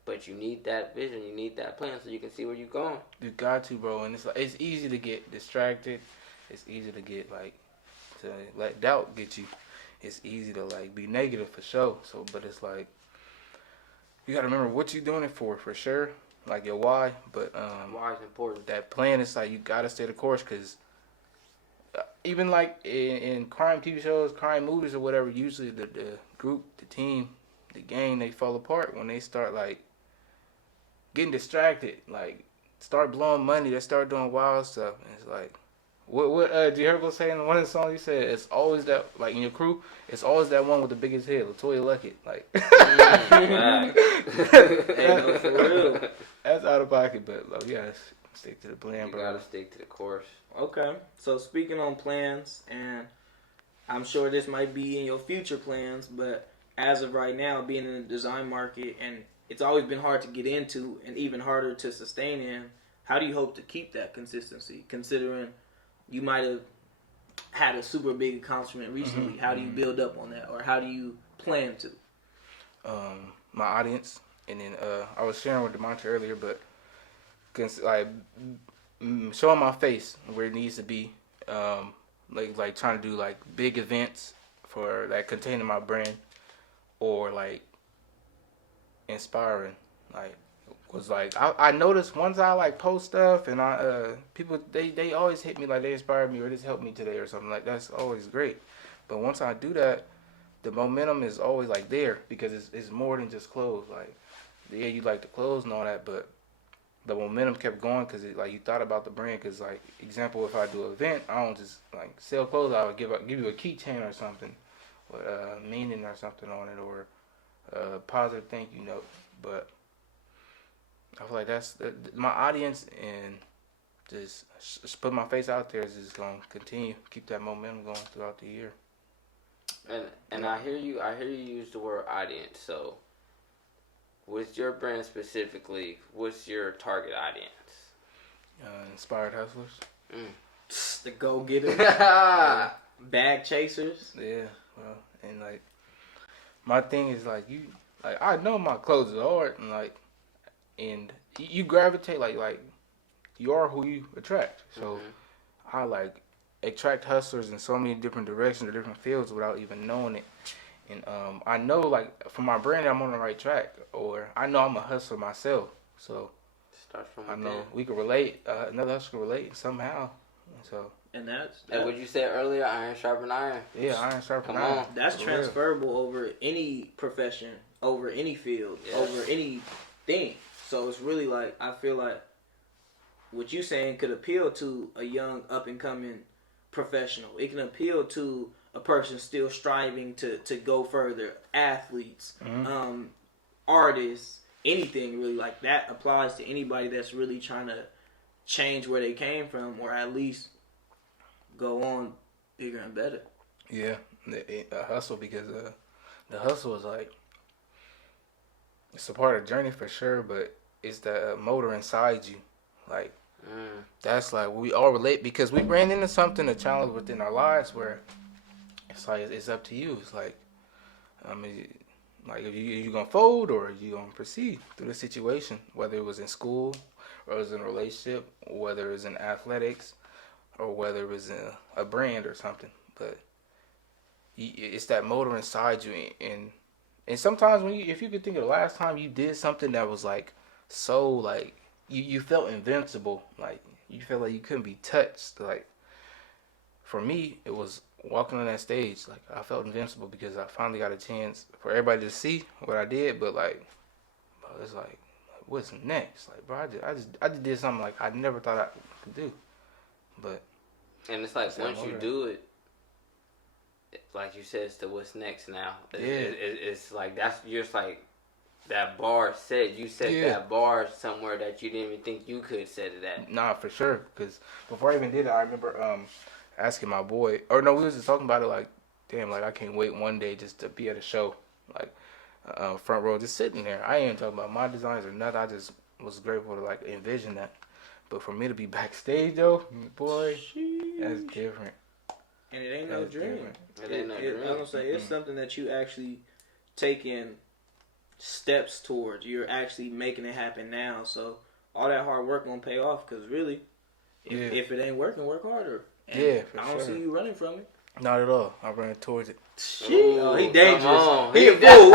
But you need that vision, you need that plan, so you can see where you're going. You got to, bro. And it's like, it's easy to get distracted. It's easy to get to let doubt get you. It's easy to like be negative for sure. So, but it's like you gotta remember what you're doing it for sure. Like your why. But why is important. That plan is like you gotta stay the course, because even like in crime TV shows, crime movies or whatever, usually the group, the team, the gang, they fall apart when they start like getting distracted, like start blowing money, they start doing wild stuff. And it's like, what JERZEEBRAND say in one of the songs? He said it's always that, like in your crew, it's always that one with the biggest head, Latoya Luckett. Like, For real. That's out of pocket, but like, you gotta stick to the plan, bro. You gotta stick to the course. Okay, so speaking on plans, and I'm sure this might be in your future plans, but as of right now, being in the design market, and it's always been hard to get into and even harder to sustain in, how do you hope to keep that consistency, considering you might have had a super big accomplishment recently? How do you build up on that, or how do you plan to? My audience, and then I was sharing with Demontrae earlier, but like showing my face where it needs to be, like trying to do like big events for that containing my brand, or like inspiring, like was like I noticed once I like post stuff and people they always hit me like they inspired me or this helped me today or something, like that's always great. But once I do that, the momentum is always like there, because it's more than just clothes. Like, yeah, you like the clothes and all that, but the momentum kept going because like you thought about the brand. Because like example, if I do an event, I don't just like sell clothes. I would give you a keychain or something with meaning or something on it, or a positive thank you note. But I feel like that's my audience, and just put my face out there is just gonna continue keep that momentum going throughout the year. And I hear you use the word audience. So with your brand specifically, what's your target audience? Inspired hustlers. The go-getters. Bag chasers. Yeah, well, and like my thing is like I know my clothes is hard, and like and you gravitate like you are who you attract. So I like attract hustlers in so many different directions or different fields without even knowing it. And I know like for my brand I'm on the right track, or I know I'm a hustler myself. So Start from I know we can relate. Another hustler can relate somehow. So and that's what you said earlier, iron sharpen iron. Yeah, iron sharpen Come iron. on. That's transferable over any profession, over any field, over anything. So it's really like I feel like what you saying could appeal to a young up and coming professional. It can appeal to a person still striving to go further, athletes, artists, anything really. Like that applies to anybody that's really trying to change where they came from, or at least go on bigger and better. Yeah, a hustle, because the hustle is like, it's a part of the journey for sure, but it's the motor inside you. Like, that's like, we all relate because we ran into something, a challenge within our lives where it's like, it's up to you. It's like, I mean, like if you gonna fold or you gonna proceed through the situation, whether it was in school or it was in a relationship, whether it was in athletics or whether it was in a brand or something. But it's that motor inside you, and sometimes if you could think of the last time you did something that was like so like you felt invincible, like you felt like you couldn't be touched. Like for me, it was walking on that stage. Like I felt invincible because I finally got a chance for everybody to see what I did. But like, bro, it's like what's next? Like, bro, I just did something like I never thought I could do. But and it's like once you do it, like you said, it's the what's next now. It's like you're just like that bar set. You set that bar somewhere that you didn't even think you could set it at. Nah, for sure. Because before I even did it, I remember asking my boy, or no, we was just talking about it. Like, damn, like I can't wait one day just to be at a show, like front row, just sitting there. I ain't even talking about my designs or nothing. I just was grateful to like envision that. But for me to be backstage though, boy, that's different. And it ain't no dream. It ain't no dream. I'm gonna say it's something that you actually taking steps towards. You're actually making it happen now. So all that hard work gonna pay off. Because really, if it ain't working, work harder. And for I don't see you running from it. Not at all. I'm running towards it. Oh, he dangerous. He a fool.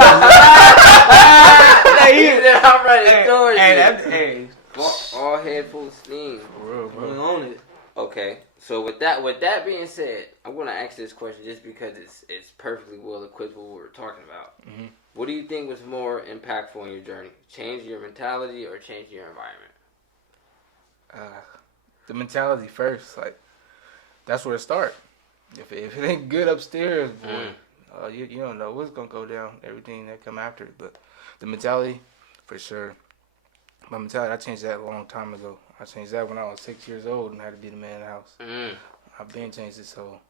I'm running towards it. Hey, all head full of steam. For real, bro. we on it. Okay, so with that being said, I'm gonna ask this question just because it's perfectly well equipped with what we're talking about. Mm-hmm. What do you think was more impactful in your journey? Changing your mentality or changing your environment? The mentality first. Like that's where it starts. If it ain't good upstairs, boy, you don't know what's gonna go down. Everything that come after it, but the mentality, for sure. My mentality, I changed that a long time ago. I changed that when I was 6 years old and had to be the man in the house. I've been changed it so.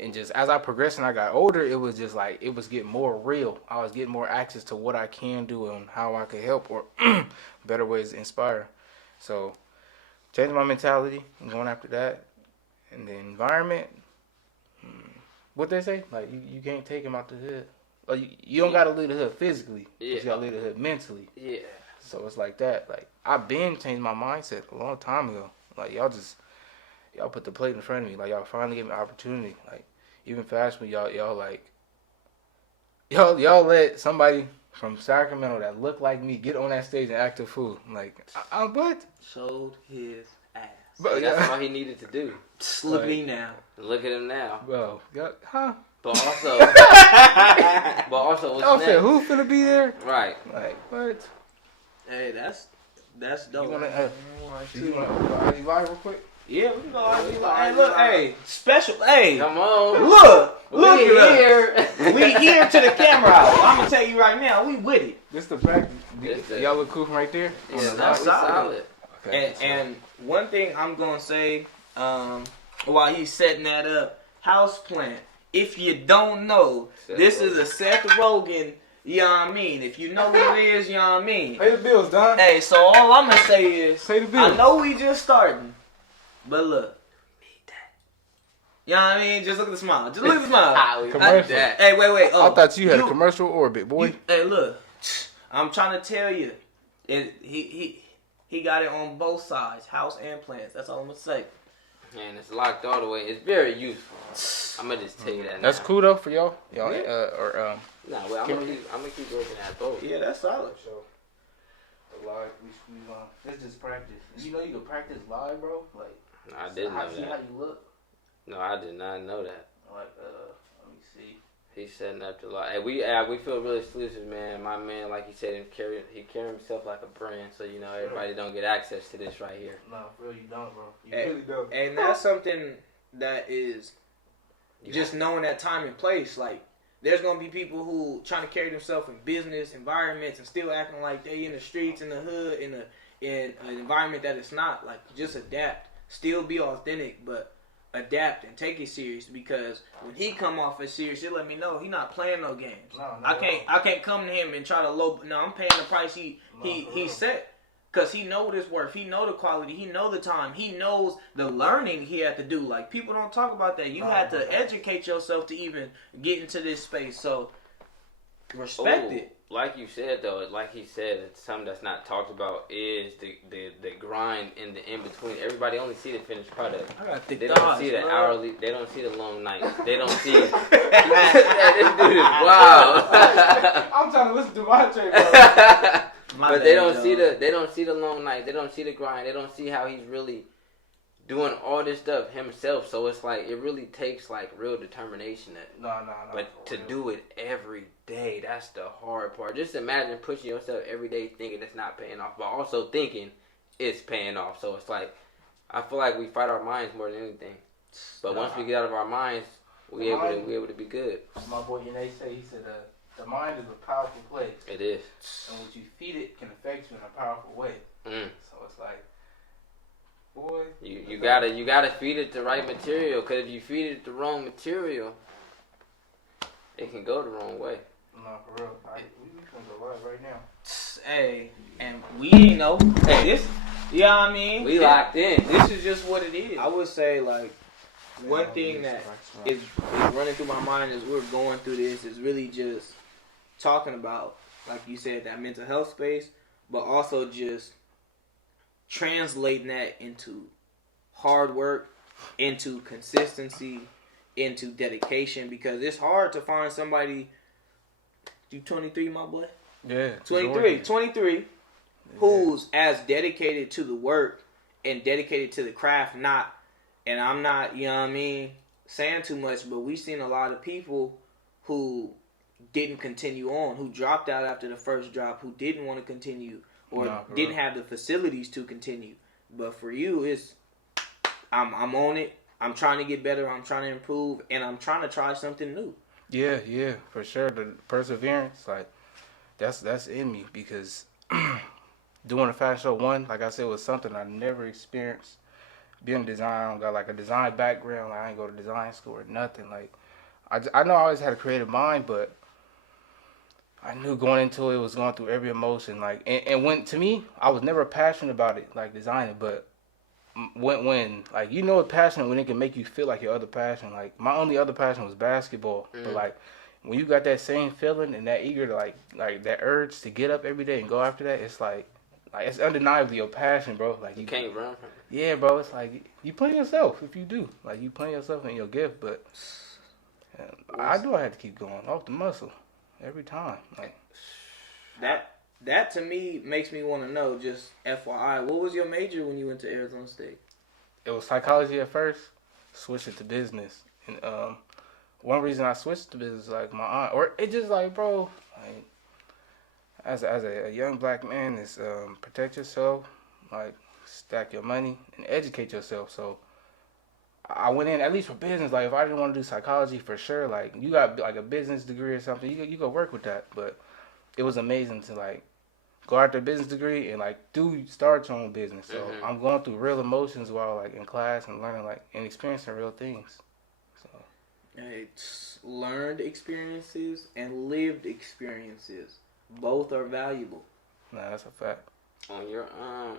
And just as I progressed and I got older, it was just like it was getting more real. I was getting more access to what I can do and how I could help, or better ways to inspire. So changing my mentality and going after that. And the environment, what they say, like you can't take him out the hood. Like you don't gotta leave the hood physically, but you gotta leave the hood mentally. Yeah. So it's like that. Like I've been changed my mindset a long time ago. Like y'all put the plate in front of me. Like y'all finally gave me an opportunity. Like even fast when y'all let somebody from Sacramento that looked like me get on that stage and act a fool. Like I'm what? Showed his ass. Bro, That's all he needed to do. Look at me now. Look at him now. Bro, huh? But also, what's Y'all next? said who finna be there? Right. Like what? Hey, that's That's dope. You wanna go live real quick? Yeah, we can go out. Hey, look, hey, special, hey. Come on. Look We at here. us. We here to the camera. I'm gonna tell you right now, we with it. This the practice. Y'all look cool from right there. Yeah, that's solid. Okay. And one thing I'm gonna say, while he's setting that up, houseplant. If you don't know, this is a Seth Rogen. You know what I mean? If you know what it is, you know what I mean? Pay the bills, Don. Hey, so all I'm gonna say is, Pay the bills. I know we just starting, but look. You know what I mean? Just look at the smile. Just look at the smile. Commercial. Hey, wait. Oh, I thought you had a commercial orbit, boy. Hey, look. I'm trying to tell you. He got it on both sides, house and plants. That's all I'm gonna say. And it's locked all the way. It's very useful. I'm gonna just tell you that. That's cool though for y'all. Y'all Nah, well, I'm gonna keep working at both. Yeah, that's solid. So, live, we let's just practice. You know you can practice live, bro. Like, I didn't know see how that. you look. No, I did not know that. Like, let me see. He's setting up the lot. Hey, we feel really exclusive, man. My man, like he said, he carry himself like a brand, so you know everybody don't get access to this right here. No, for real, you don't, bro. You really don't. And that's something that is just knowing that time and place. Like, there's gonna be people who trying to carry themselves in business environments and still acting like they in the streets, in the hood, in an environment that it's not. Like, just adapt, still be authentic, but adapt and take it serious, because when he come off as serious, he'll let me know he not playing no games. No, I can't come to him and try to low. No, I'm paying the price he set, because he know what it's worth. He know the quality. He know the time. He knows the learning he had to do. Like, people don't talk about that. You had to educate yourself to even get into this space. So respect it. Like you said though, like he said, it's something that's not talked about is the grind in the in between. Everybody only see the finished product. I got thick They don't thighs, see the bro. hourly. They don't see the long nights. They don't see. This dude is wild. I'm trying to listen to Demontrae, bro. But they don't see the long nights. They don't see the grind. They don't see how he's really doing all this stuff himself. So it's like it really takes like real determination. No. But to do it every day, that's the hard part. Just imagine pushing yourself every day thinking it's not paying off, but also thinking it's paying off. So it's like, I feel like we fight our minds more than anything. But once we get out of our minds, we able to be good. My boy Yanae he said, the mind is a powerful place. It is. And what you feed it can affect you in a powerful way. So it's like, boy, you gotta feed it the right material, because if you feed it the wrong material, it can go the wrong way. No, for real. We can go live right now. Hey, and we ain't know. Hey, this, you know what I mean? We locked in. This is just what it is. I would say, like, one thing that is running through my mind as we're going through this is really just talking about, like you said, that mental health space, but also just translating that into hard work, into consistency, into dedication, because it's hard to find somebody. You 23, my boy? Yeah. 23, who's as dedicated to the work and dedicated to the craft, and I'm not, you know what I mean, saying too much, but we've seen a lot of people who didn't continue on, who dropped out after the first drop, who didn't want to continue, or didn't have the facilities to continue. But for you, it's, I'm on it, I'm trying to get better, I'm trying to improve, and I'm trying to try something new. Yeah, for sure. The perseverance, like, that's in me, because doing a fashion show, like I said, was something I never experienced. Being design, I don't got like a design background. Like, I ain't go to design school or nothing. Like, I know I always had a creative mind, but I knew going into it was going through every emotion. Like, and when, to me, I was never passionate about it, like designing, but when like, you know, it's passionate when it can make you feel like your other passion. Like, my only other passion was basketball, but like, when you got that same feeling and that eager to like that urge to get up every day and go after that, it's like it's undeniably your passion, bro. Like, you can't run from it. Yeah, bro. It's like you playing yourself if you do. Like, you playing yourself in your gift, but I had to keep going off the muscle every time. Like, that to me makes me want to know, just FYI, what was your major when you went to Arizona State? It was psychology at first, switched it to business. And one reason I switched to business, like, my aunt, or it just like, bro, like, as a young black man is protect yourself, like stack your money and educate yourself. So I went in at least for business. Like if I didn't want to do psychology for sure, like you got like a business degree or something, you go work with that. But it was amazing to like go after a business degree and like start your own business. So I'm going through real emotions while like in class and learning like and experiencing real things. So it's learned experiences and lived experiences. Both are valuable. nah, that's a fact. On your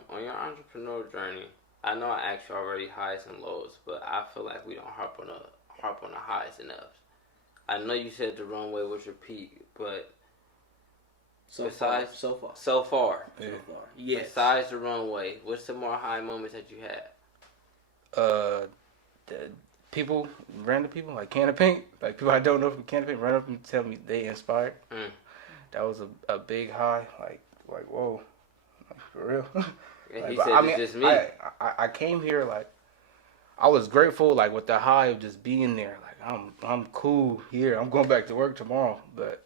entrepreneurial journey, I know I asked you already highs and lows, but I feel like we don't harp on the highs enough. I know you said the runway was your peak, but So far. Yeah. Yes. Besides the runway, what's the more high moments that you had? The people, random people like Can of Paint, like people I don't know from Can of Paint, run up and tell me they inspired. That was a big high. Like whoa, like, for real. And like, he said it's just me. I came here like I was grateful like with the high of just being there. Like I'm cool here. I'm going back to work tomorrow, but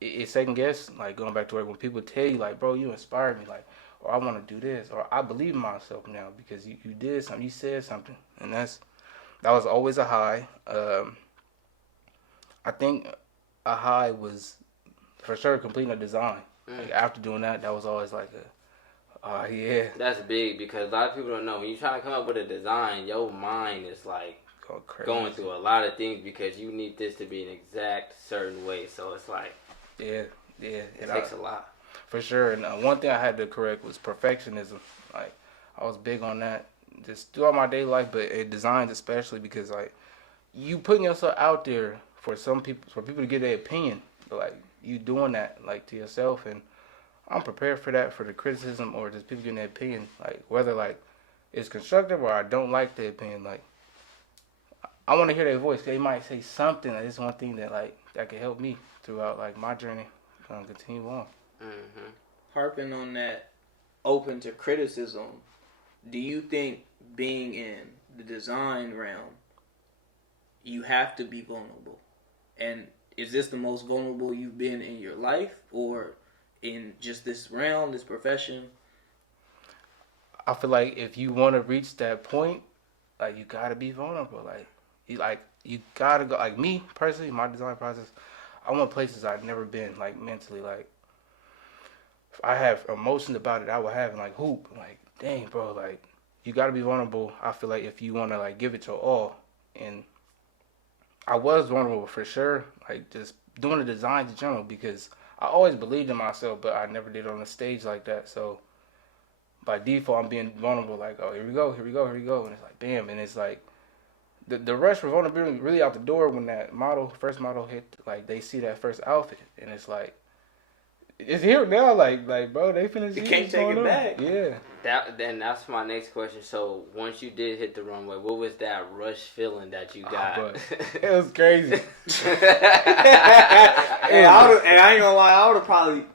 it's second guess like going back to work when people tell you like, bro, you inspired me, like, or I want to do this, or I believe in myself now because you did something, you said something, and that was always a high. I think a high was for sure completing a design. Like after doing that was always like yeah. That's big because a lot of people don't know when you're trying to come up with a design, your mind is like going through a lot of things because you need this to be an exact certain way. So it's like it takes a lot. For sure. And one thing I had to correct was perfectionism. Like I was big on that just throughout my daily life, but in designs especially because like you putting yourself out there for people to get their opinion, but like you doing that like to yourself, and I'm prepared for that, for the criticism or just people getting their opinion, like whether like it's constructive or I don't like their opinion. Like I want to hear their voice. They might say something. That is one thing that like that could help me throughout like my journey. Continue on. Harping on that, open to criticism. Do you think being in the design realm, you have to be vulnerable? And is this the most vulnerable you've been in your life, or in just this realm, this profession? I feel like if you want to reach that point, like you gotta be vulnerable. You gotta go. Like me personally, my design process, I went places I've never been. Like mentally, like if I have emotions about it, I would have like hoop. Like dang, bro, like you gotta be vulnerable. I feel like if you wanna like give it your all, and I was vulnerable for sure. Like just doing the designs in general because I always believed in myself, but I never did it on a stage like that. So by default, I'm being vulnerable. Like, oh, here we go, and it's like, bam, and it's like the rush for vulnerability really out the door when that first model hit. Like they see that first outfit, and it's like it's here now. Like bro, they finna see. You can't take it back. Yeah. That's my next question. So once you did hit the runway, what was that rush feeling that you got? Oh, it was crazy. I ain't gonna lie, I would have probably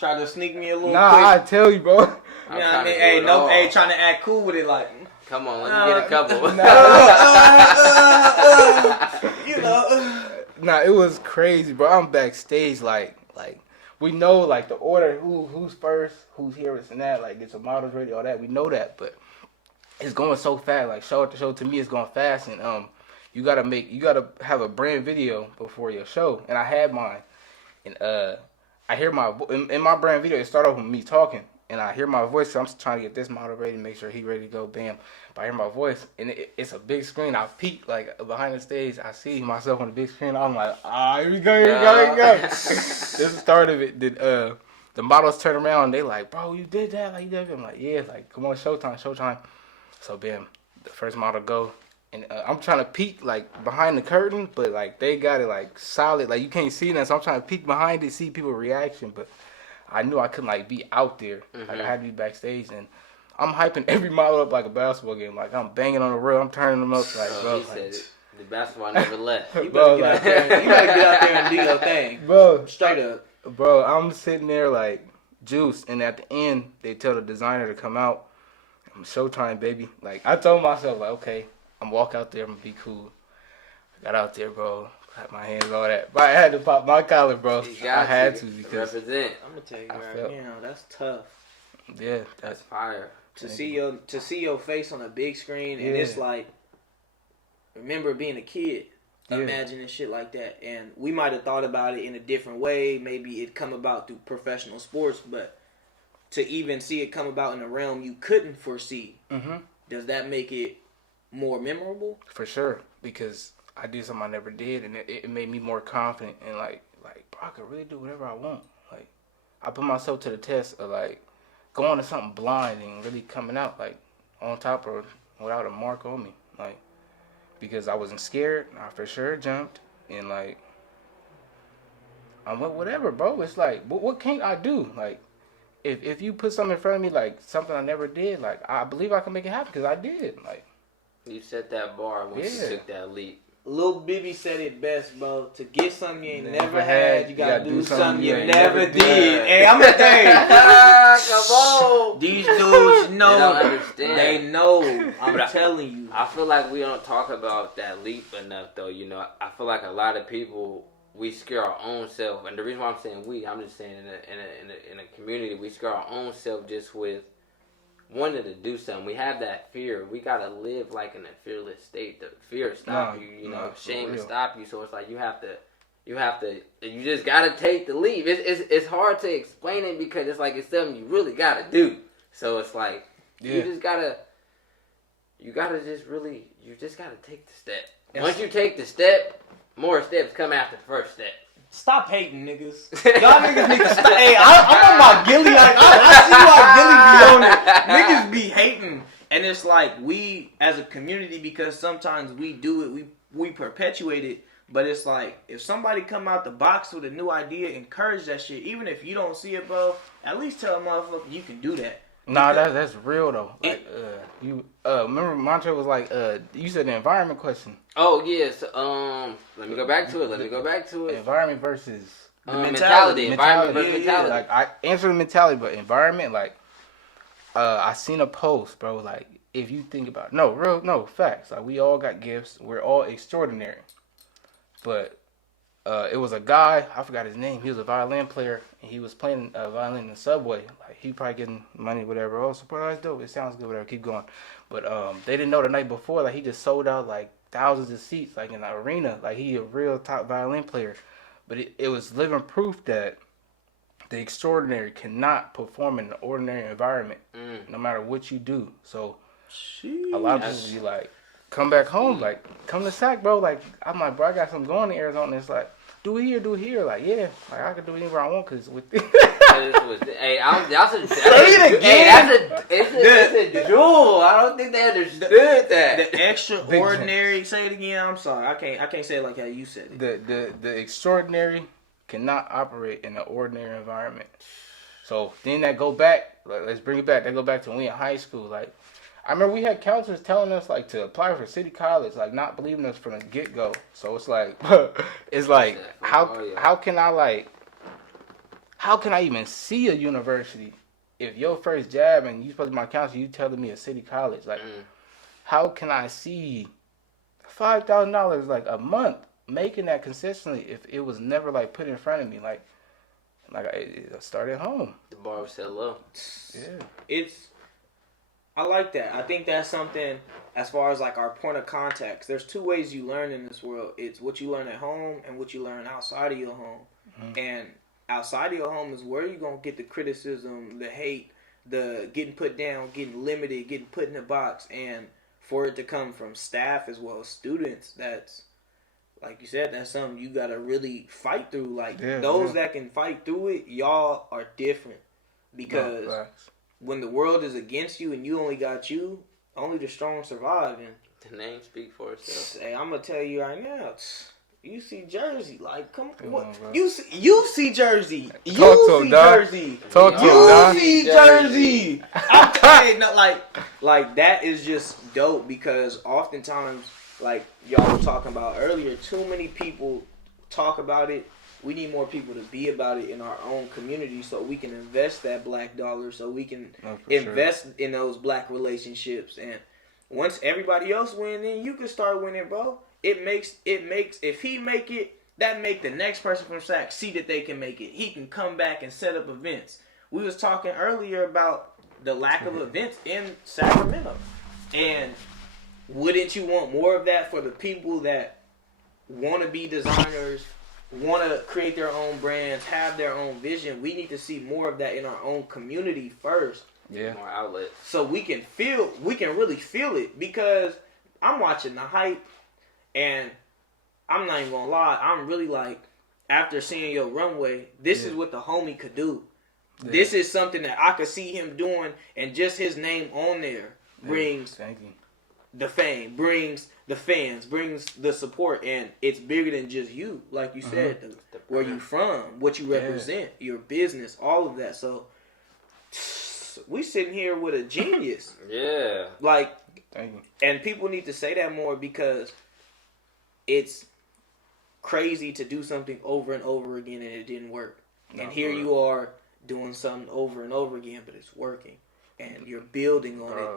tried to sneak me a little. Nah, quick. I tell you, bro. You know what I mean? Trying to act cool with it, like. Come on, let me get a couple. You know. Nah, it was crazy, bro. I'm backstage, like we know like the order, who's first, who's here, and that. Like get your models ready, all that. We know that, but it's going so fast. Like show to me, it's going fast, and you gotta have a brand video before your show, and I had mine, and I hear in my brand video. It started off with me talking. And I hear my voice, so I'm trying to get this model ready, make sure he ready to go, bam. But I hear my voice, and it's a big screen. I peek, like, behind the stage. I see myself on the big screen. I'm like, here we go. This is the start of it. The models turn around, and they like, bro, you did that? Like, you did that? I'm like, yeah. Like, come on, showtime. So, bam, the first model go. And I'm trying to peek, like, behind the curtain, but, like, they got it, like, solid. Like, you can't see that, so I'm trying to peek behind it, see people's reaction, but I knew I couldn't like be out there. Like I had to be backstage, and I'm hyping every model up like a basketball game. Like I'm banging on the rail, I'm turning them up. Like bro, he said the basketball never left. You better get out there and do your thing, bro. Straight up, bro. I'm sitting there like juice, and at the end they tell the designer to come out. I'm showtime, baby. Like I told myself, like okay, I'm walk out there, I'm gonna be cool. I got out there, bro. had my hands on that. But I had to pop my collar, bro. I had to because represent. I'm gonna tell you right now, that's tough. Yeah, that's fire. To see your face on a big screen, and it's like, remember being a kid, imagining shit like that, and we might have thought about it in a different way. Maybe it come about through professional sports, but to even see it come about in a realm you couldn't foresee, does that make it more memorable? For sure, because I did something I never did, and it made me more confident and like, bro, I could really do whatever I want. Like, I put myself to the test of like going to something blind and really coming out like on top or without a mark on me, like, because I wasn't scared. I for sure jumped and like I went whatever, bro. It's like what can't I do? Like, if you put something in front of me, like something I never did, like I believe I can make it happen because I did. Like, you set that bar when you took that leap. Lil Bibby said it best, bro. To get something you ain't never had, you gotta do something you never did. Hey, I'm gonna tell you. Come on. These dudes know. They don't understand. They know. I'm telling you. I feel like we don't talk about that leap enough, though. You know, I feel like a lot of people, we scare our own self. And the reason why I'm saying we, I'm just saying in a community, we scare our own self just with wanted to do something. We have that fear. We gotta live like in a fearless state. The fear stop you, you know, shame to stop you. So it's like you just gotta take the leap. It's hard to explain it because it's like it's something you really gotta do. So it's like you just gotta take the step. Once you take the step, more steps come after the first step. Stop hating, niggas. Y'all niggas need to stop. Hey, I'm on my Gilly. Like, I see why Gilly be on it. Niggas be hating. And it's like, we, as a community, because sometimes we do it, we perpetuate it. But it's like, if somebody come out the box with a new idea, encourage that shit. Even if you don't see it, bro, at least tell a motherfucker you can do that. Nah, that's real though. Like, you remember Montre was like, you said the environment question. Oh yes. Let me go back to it. Environment versus mentality. Environment versus mentality. Like, I answered the mentality, but environment, like, I seen a post, bro. Like, if you think about it, facts. Like, we all got gifts. We're all extraordinary. But it was a guy, I forgot his name. He was a violin player, and he was playing violin in the subway. Like, he probably getting money, whatever. Oh, surprise, dope. It sounds good, whatever. Keep going. But they didn't know the night before, like, he just sold out like thousands of seats, like in the arena. Like, he a real top violin player. But it was living proof that the extraordinary cannot perform in an ordinary environment, no matter what you do. So a lot of people be like, come back home, like, come to SAC, bro. Like, I'm like, bro, I got something going in Arizona. And it's like, do it here. Like, yeah, like, I can do it anywhere I want, cause with hey, that's a jewel. I don't think they understood that. The extraordinary. Say it again. I'm sorry. I can't say it like how you said it. The extraordinary cannot operate in an ordinary environment. So then that go back. Let's bring it back. That go back to when we in high school. Like, I remember we had counselors telling us like to apply for city college, like not believing us from the get go. So it's like, how can I even see a university if your first job and you supposed to be my counselor, you telling me a city college? Like, how can I see $5,000 like a month making that consistently if it was never like put in front of me? Like I started home. The bar was set low. Yeah, I like that. I think that's something as far as like our point of context. There's two ways you learn in this world. It's what you learn at home and what you learn outside of your home. And outside of your home is where you're going to get the criticism, the hate, the getting put down, getting limited, getting put in a box. And for it to come from staff as well as students, that's, like you said, that's something you got to really fight through. Like, those that can fight through it, y'all are different. Because when the world is against you and you only got you, only the strong survive. And the name speak for itself. Hey, I'm gonna tell you right now, you see Jersey, like, come on, you see Jersey, you see Jersey, talk to him, you see Jersey. I'm telling you, like that is just dope because oftentimes, like y'all were talking about earlier, too many people talk about it. We need more people to be about it in our own community so we can invest that black dollar, so we can invest in those black relationships. And once everybody else win, then you can start winning, bro. it makes if he make it, that make the next person from Sac see that they can make it. He can come back and set up events. We was talking earlier about the lack of events in Sacramento, and wouldn't you want more of that for the people that want to be designers, want to create their own brands, have their own vision? We need to see more of that in our own community first. Yeah, more outlets, so we can really feel it. Because I'm watching the hype, and I'm not even gonna lie, I'm really like, after seeing your runway, this is what the homie could do. Yeah. This is something that I could see him doing, and just his name on there brings the fame, brings the fans, brings the support, and it's bigger than just you, like you said, where you from, what you represent, your business, all of that. So we sitting here with a genius. Yeah. Like, and people need to say that more, because it's crazy to do something over and over again and it didn't work. And here you are doing something over and over again, but it's working. And you're building on it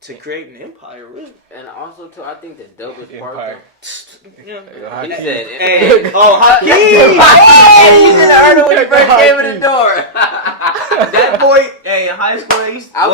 to create an empire, really. And also, too, I think the dopest part, he said, Hakeem! You should have heard it when he first came in the door. That boy, in high school,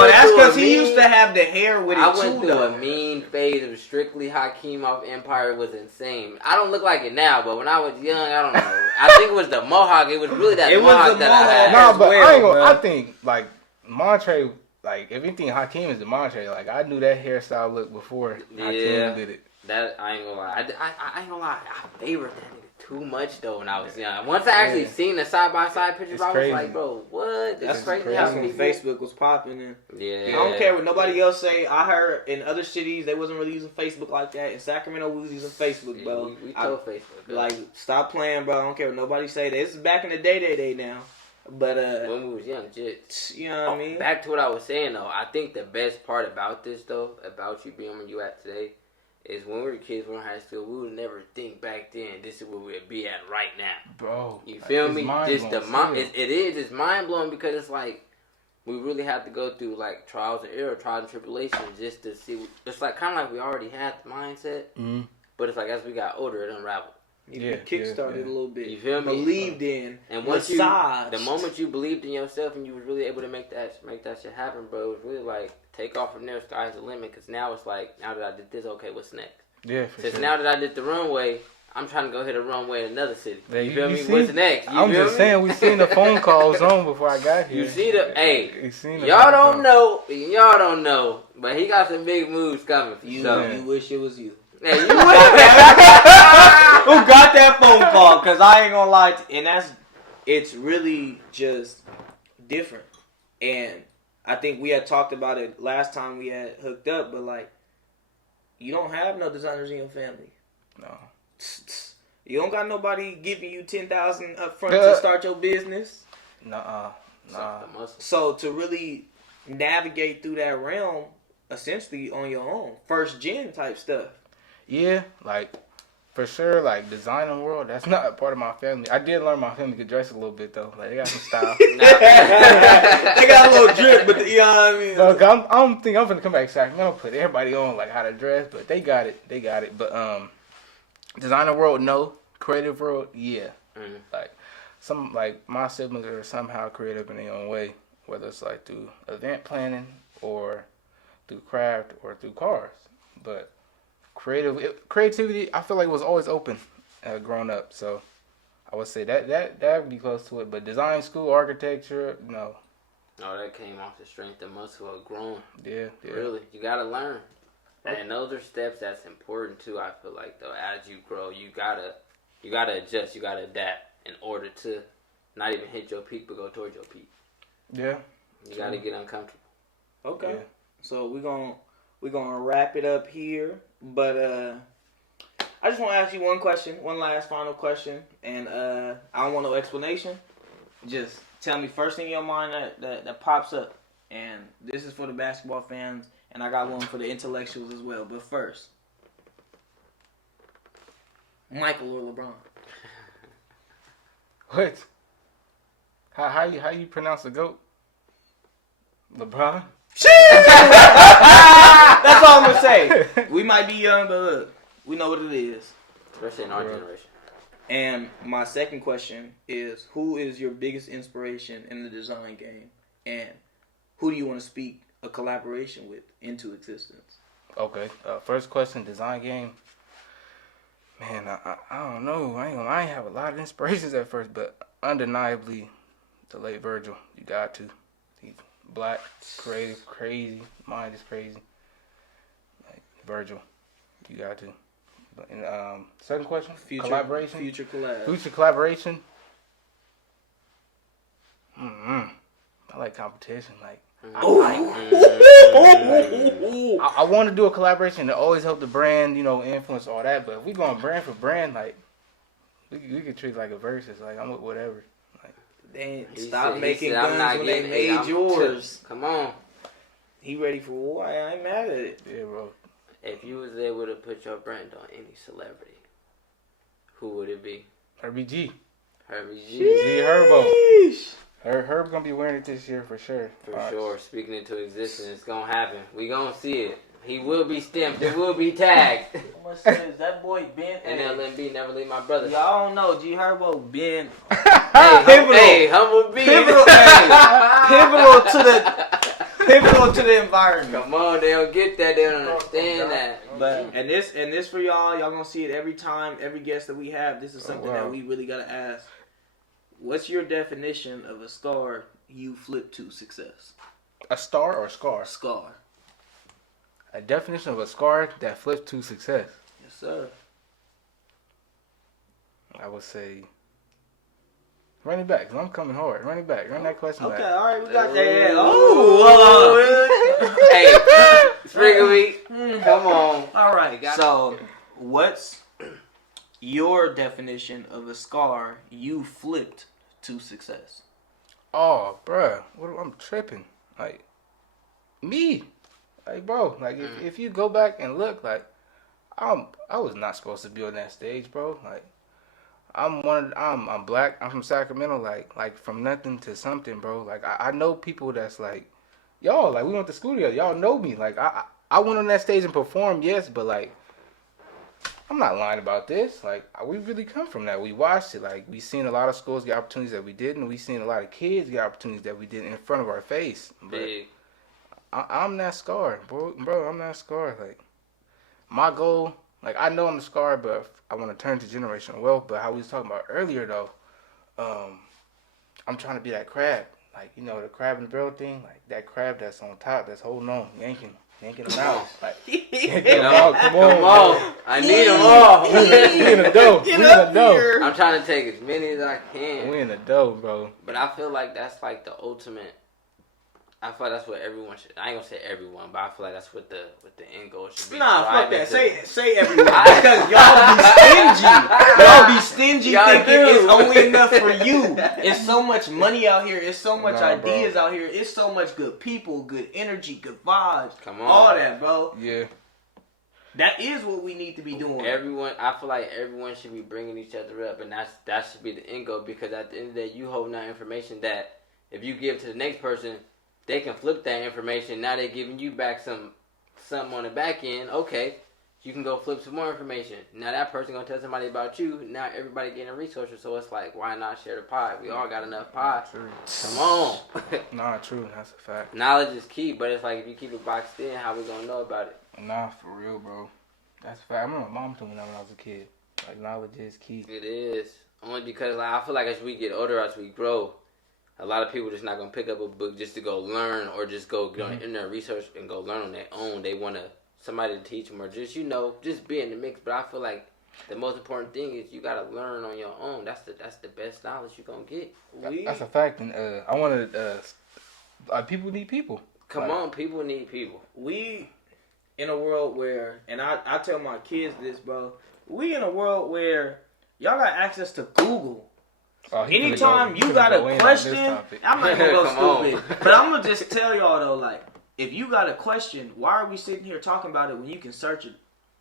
that's because he used to have the hair with it, I went through a mean phase of strictly Hakeem off Empire. It was insane. I don't look like it now, but when I was young, I don't know. I think it was the mohawk. It was really that mohawk that I had. No, but I think, like, Demontrae, like, if anything, Hakeem is Demontrae. Like, I knew that hairstyle look before Hakeem did it. That, I ain't gonna lie. I ain't gonna lie. I favored that nigga too much, though, when I was young. Once I actually seen the side-by-side pictures, I was like, bro, what? That's crazy. That's when Facebook was popping. I don't care what nobody else say. I heard in other cities, they wasn't really using Facebook like that. In Sacramento, we was using Facebook, bro. We told Facebook. Bro. Like, stop playing, bro. I don't care what nobody say. This is back in the day now. But when we was young, just, you know what I mean? Back to what I was saying, though. I think the best part about this, though, about you being where you at today, is when we were kids, when we were in high school, we would never think back then this is where we'd be at right now. Bro. You feel me? Just it's mind blowing, because it's like we really have to go through like trials and tribulations just to see. It's like kind of like we already had the mindset, but it's like as we got older, it unraveled. Kickstarted a little bit. You feel me? Believed in. And once the moment you believed in yourself and you was really able to make that shit happen, bro, it was really like take off from there, sky's the limit. Because now it's like, now that I did this, okay, what's next? Yeah, Since now that I did the runway, I'm trying to go hit a runway in another city. You feel me? What's next? I'm just saying, we seen the phone calls on before I got here. You see y'all don't know, but he got some big moves coming. You wish it was you. Hey, you who got that phone call? Because I ain't gonna lie, it's really just different. And I think we had talked about it last time we had hooked up, but like, you don't have no designers in your family. No. You don't got nobody giving you $10,000 up front to start your business. Nah. So to really navigate through that realm, essentially on your own, first gen type stuff. Yeah, like, for sure, like, designing world, that's not a part of my family. I did learn my family could dress a little bit, though. Like, they got some style. They got a little drip, but you know what I mean? Look, I don't think I'm finna come back to Sacramento, put everybody on, like, how to dress, but they got it. But, designer world, no. Creative world, yeah. Like, my siblings are somehow creative in their own way, whether it's, like, through event planning or through craft or through cars. But creativity, I feel like it was always open growing up, so I would say that would be close to it. But design school, architecture, no. Oh, that came off the strength of muscle of growing. Yeah. Really, you gotta learn, and those are steps that's important too. I feel like though, as you grow, you gotta adjust, you gotta adapt in order to not even hit your peak, but go towards your peak. Yeah. You gotta get uncomfortable. Okay. Yeah. So we're gonna wrap it up here. But I just want to ask you one last final question, and I don't want no explanation. Just tell me first thing in your mind that pops up, and this is for the basketball fans, and I got one for the intellectuals as well. But first, Michael or LeBron? What? How you pronounce the GOAT? LeBron? That's all I'm gonna say. We might be young, but look, we know what it is. especially in our generation. And my second question is, who is your biggest inspiration in the design game? And who do you want to speak a collaboration with into existence? Okay. First question, design game. Man, I don't know. I ain't have a lot of inspirations at first, but undeniably, the late Virgil. You got to. He's black, creative, crazy. Mind is crazy. Like Virgil, you got to. And second question, collaboration. Future collab. Future collaboration. I like competition. Like I want to do a collaboration to always help the brand, influence all that. But if we going brand for brand, like we could treat it like a versus. Like I'm with whatever. Like they stop making guns when they made yours. Come on. He ready for war. I ain't mad at it. Yeah, bro. If you was able to put your brand on any celebrity, who would it be? Herbie G. Herbie G. G Herbo. Herb gonna be wearing it this year for sure. For sure. Speaking into existence, it's gonna happen. We gonna see it. He will be stamped. It will be tagged. What say is that boy Ben? And LMB never leave my brother. Y'all don't know G Herbo Ben. Humble B. Pivotal to the environment. Come on, they don't get that. They don't understand that. But and this for y'all gonna see it every time, every guest that we have. This is something that we really gotta ask. What's your definition of a scar you flip to success? A star or scar? Scar. A definition of a scar that flips to success. Yes, sir. I would say running back. 'Cause I'm coming hard. Running back. Run that question back. Okay, all right, we got that. Hey, Sprinkle Week. Come on. All right. So, what's your definition of a scar you flipped to success? Oh, bruh. I'm tripping. Like, me. Like, bro. Like, if you go back and look, like, I was not supposed to be on that stage, bro. Like, I'm black. I'm from Sacramento. Like from nothing to something, bro. Like, I know people that's like, y'all, like, we went to school together. Y'all know me. Like, I went on that stage and performed, yes, but, like, I'm not lying about this. Like, we really come from that. We watched it. Like, we seen a lot of schools get opportunities that we didn't. We seen a lot of kids get opportunities that we didn't in front of our face. But I'm that scar, bro. I'm that scar. Like, my goal, like, I know I'm the scar, but I want to turn to generational wealth. But how we was talking about earlier, though, I'm trying to be that crab. Like, the crab in the barrel thing. Like, that crab that's on top, that's holding on, yanking them out. Like, yanking them out. Come on. I need them all. We in the dough. We in the dough. I'm trying to take as many as I can. We in the dough, bro. But I feel like that's like the ultimate. I feel like that's what everyone should. I ain't gonna say everyone, but I feel like that's what the end goal should be. Nah, fuck that. Say everyone. Because y'all be stingy. Y'all thinking it's only enough for you. It's so much money out here. It's so much ideas out here. It's so much good people, good energy, good vibes. Come on, all that, bro. Yeah. That is what we need to be doing. I feel like everyone should be bringing each other up, and that should be the end goal. Because at the end of the day, you holding out information that if you give to the next person, they can flip that information. Now they're giving you back something on the back end. Okay, you can go flip some more information. Now that person gonna tell somebody about you. Now everybody getting resources. So it's like, why not share the pie? We all got enough pie. True. Come on. Nah, true. That's a fact. Knowledge is key, but it's like if you keep it boxed in, how we gonna know about it? Nah, for real, bro. That's a fact. I remember my mom told me that when I was a kid. Like, knowledge is key. It is. Only because I feel like as we get older, as we grow, a lot of people just not gonna pick up a book just to go learn or just go get on the internet research and go learn on their own. They want somebody to teach them or just just be in the mix. But I feel like the most important thing is you gotta learn on your own. That's the best knowledge you gonna get. That's a fact. And I want to. People need people. Come on, people need people. We in a world where, and I tell my kids this, bro. We in a world where y'all got access to Google. Anytime you got a question, I'm not gonna go stupid, but I'm gonna just tell y'all though, like, if you got a question, why are we sitting here talking about it when you can search it,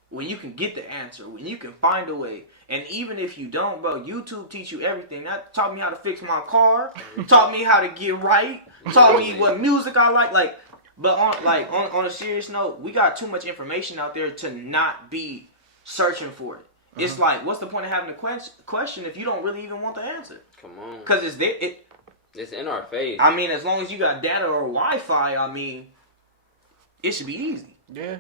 when you can get the answer, when you can find a way? And even if you don't, bro, YouTube teach you everything. That taught me how to fix my car, taught me how to get right, taught me what music I like. But on a serious note, we got too much information out there to not be searching for it. It's like, what's the point of having a question if you don't really even want the answer? Come on. Because it's in our face. I mean, as long as you got data or Wi-Fi, I mean, it should be easy. Yeah.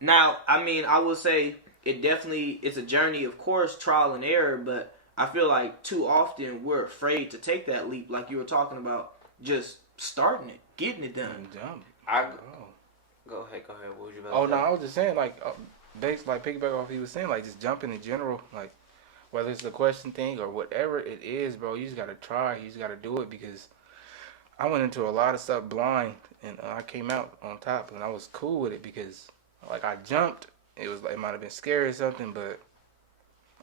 Now, I mean, I will say it's a journey, of course, trial and error, but I feel like too often we're afraid to take that leap, like you were talking about, just starting it, getting it done. Go ahead. What was you about to say? Oh, no, I was just saying, like, based, like, piggyback off what he was saying, like, just jumping in general, like, whether it's a question thing or whatever it is, bro, you just got to try. You just got to do it because I went into a lot of stuff blind and I came out on top and I was cool with it because, like, I jumped. It was like, it might have been scary or something, but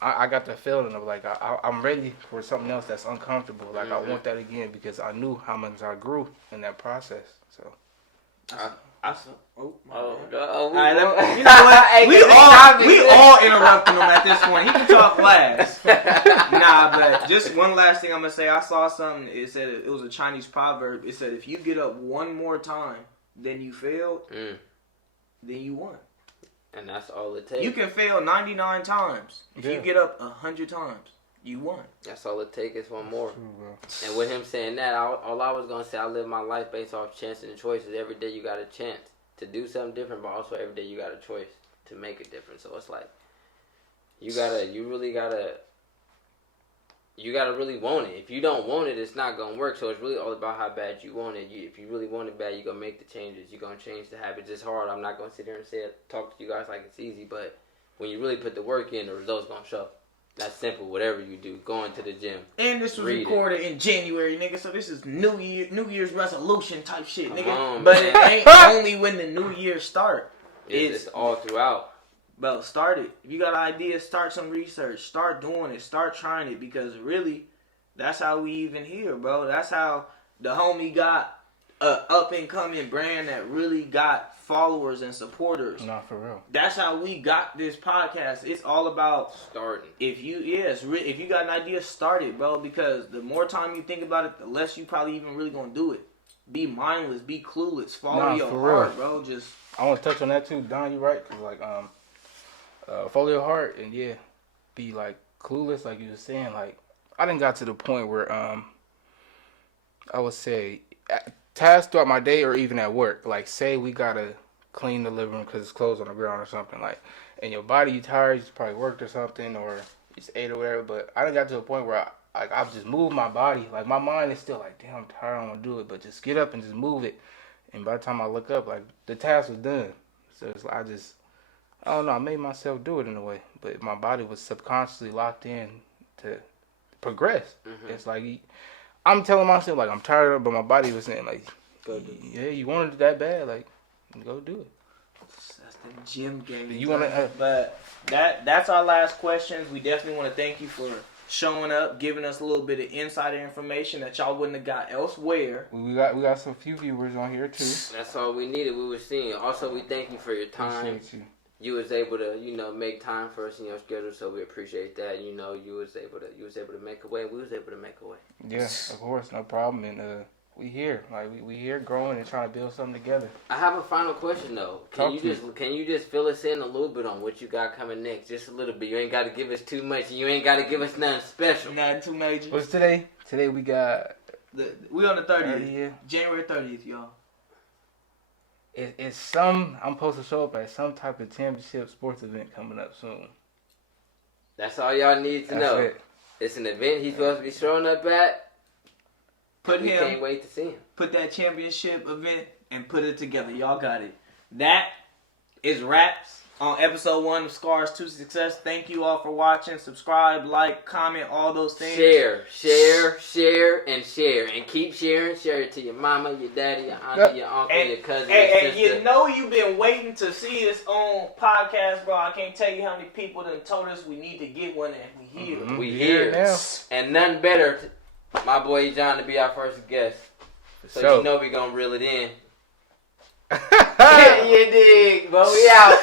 I got the feeling of, like, I'm ready for something else that's uncomfortable. Like, I want that again because I knew how much I grew in that process, so. You Oh, know what? we all interrupting him at this point. He can talk last. Nah, but just one last thing I'm gonna say. I saw something. It said it was a Chinese proverb. It said if you get up one more time than you failed, then you won. And that's all it takes. You can fail 99 times. If you get up 100 times, you won. That's all it takes is one more. And with him saying that, all I was gonna say, I live my life based off chance and choices. Every day you got a chance to do something different, but also every day you got a choice to make a difference. So it's like you really gotta really want it. If you don't want it, it's not gonna work. So it's really all about how bad you want it. If you really want it bad, you're gonna make the changes. You're gonna change the habits. It's hard. I'm not gonna sit here and talk to you guys like it's easy, but when you really put the work in, the results gonna show. That's simple. Whatever you do, going to the gym. And this was recorded in January, nigga. So this is New Year's resolution type shit, nigga. On, but it ain't only when the New Year start. It's all throughout. Bro, start it. If you got ideas, start some research. Start doing it. Start trying it because really, that's how we even here, bro. That's how the homie got a up and coming brand that really got followers and supporters. Not for real. That's how we got this podcast. It's all about starting. If you got an idea, start it, bro. Because the more time you think about it, the less you probably even really gonna do it. Be mindless, be clueless, follow your heart, bro. Just I want to touch on that too, Don. You right? Cause like follow your heart and be like clueless, like you were saying. Like I didn't got to the point where I would say tasks throughout my day or even at work. Like say we gotta clean the living room because it's clothes on the ground or something. Like in your body, you tired, you probably worked or something, or you just ate or whatever. But I done got to a point where I've just moved my body. Like my mind is still like, damn, I'm tired, I don't want to do it. But just get up and just move it. And by the time I look up, like the task was done. So it's like I don't know, I made myself do it in a way. But my body was subconsciously locked in to progress. Mm-hmm. It's like I'm telling myself like I'm tired of it, but my body was saying like, yeah, you wanted it that bad, like go do it. That's the gym game. You want to? But that's our last questions. We definitely want to thank you for showing up, giving us a little bit of insider information that y'all wouldn't have got elsewhere. We got some few viewers on here too. That's all we needed. We were seeing. Also, we thank you for your time. Appreciate you. You was able to, make time for us in your schedule, so we appreciate that. You was able to make a way, and we was able to make a way. Yeah, of course, no problem. And we here, like we here, growing and trying to build something together. I have a final question though. Can you just fill us in a little bit on what you got coming next, just a little bit? You ain't got to give us too much. You ain't got to give us nothing special. Nothing too major. What's today? Today we got we on the 30th. 30th. January 30th, y'all. It's I'm supposed to show up at some type of championship sports event coming up soon. That's all y'all need to know. It. It's an event he's supposed to be showing up at. We can't wait to see him. Put that championship event and put it together. Y'all got it. That is wraps on episode 1 of Scars to Success. Thank you all for watching. Subscribe, like, comment, all those things. Share, and keep sharing. Share it to your mama, your daddy, your auntie, your uncle, your cousin, your sister. And you know you've been waiting to see us on podcast, bro. I can't tell you how many people done told us we need to get one, and we here. Mm-hmm. We here now. And none better, my boy Ehjzohn, to be our first guest. So you know we gonna reel it in. You dig, but we out.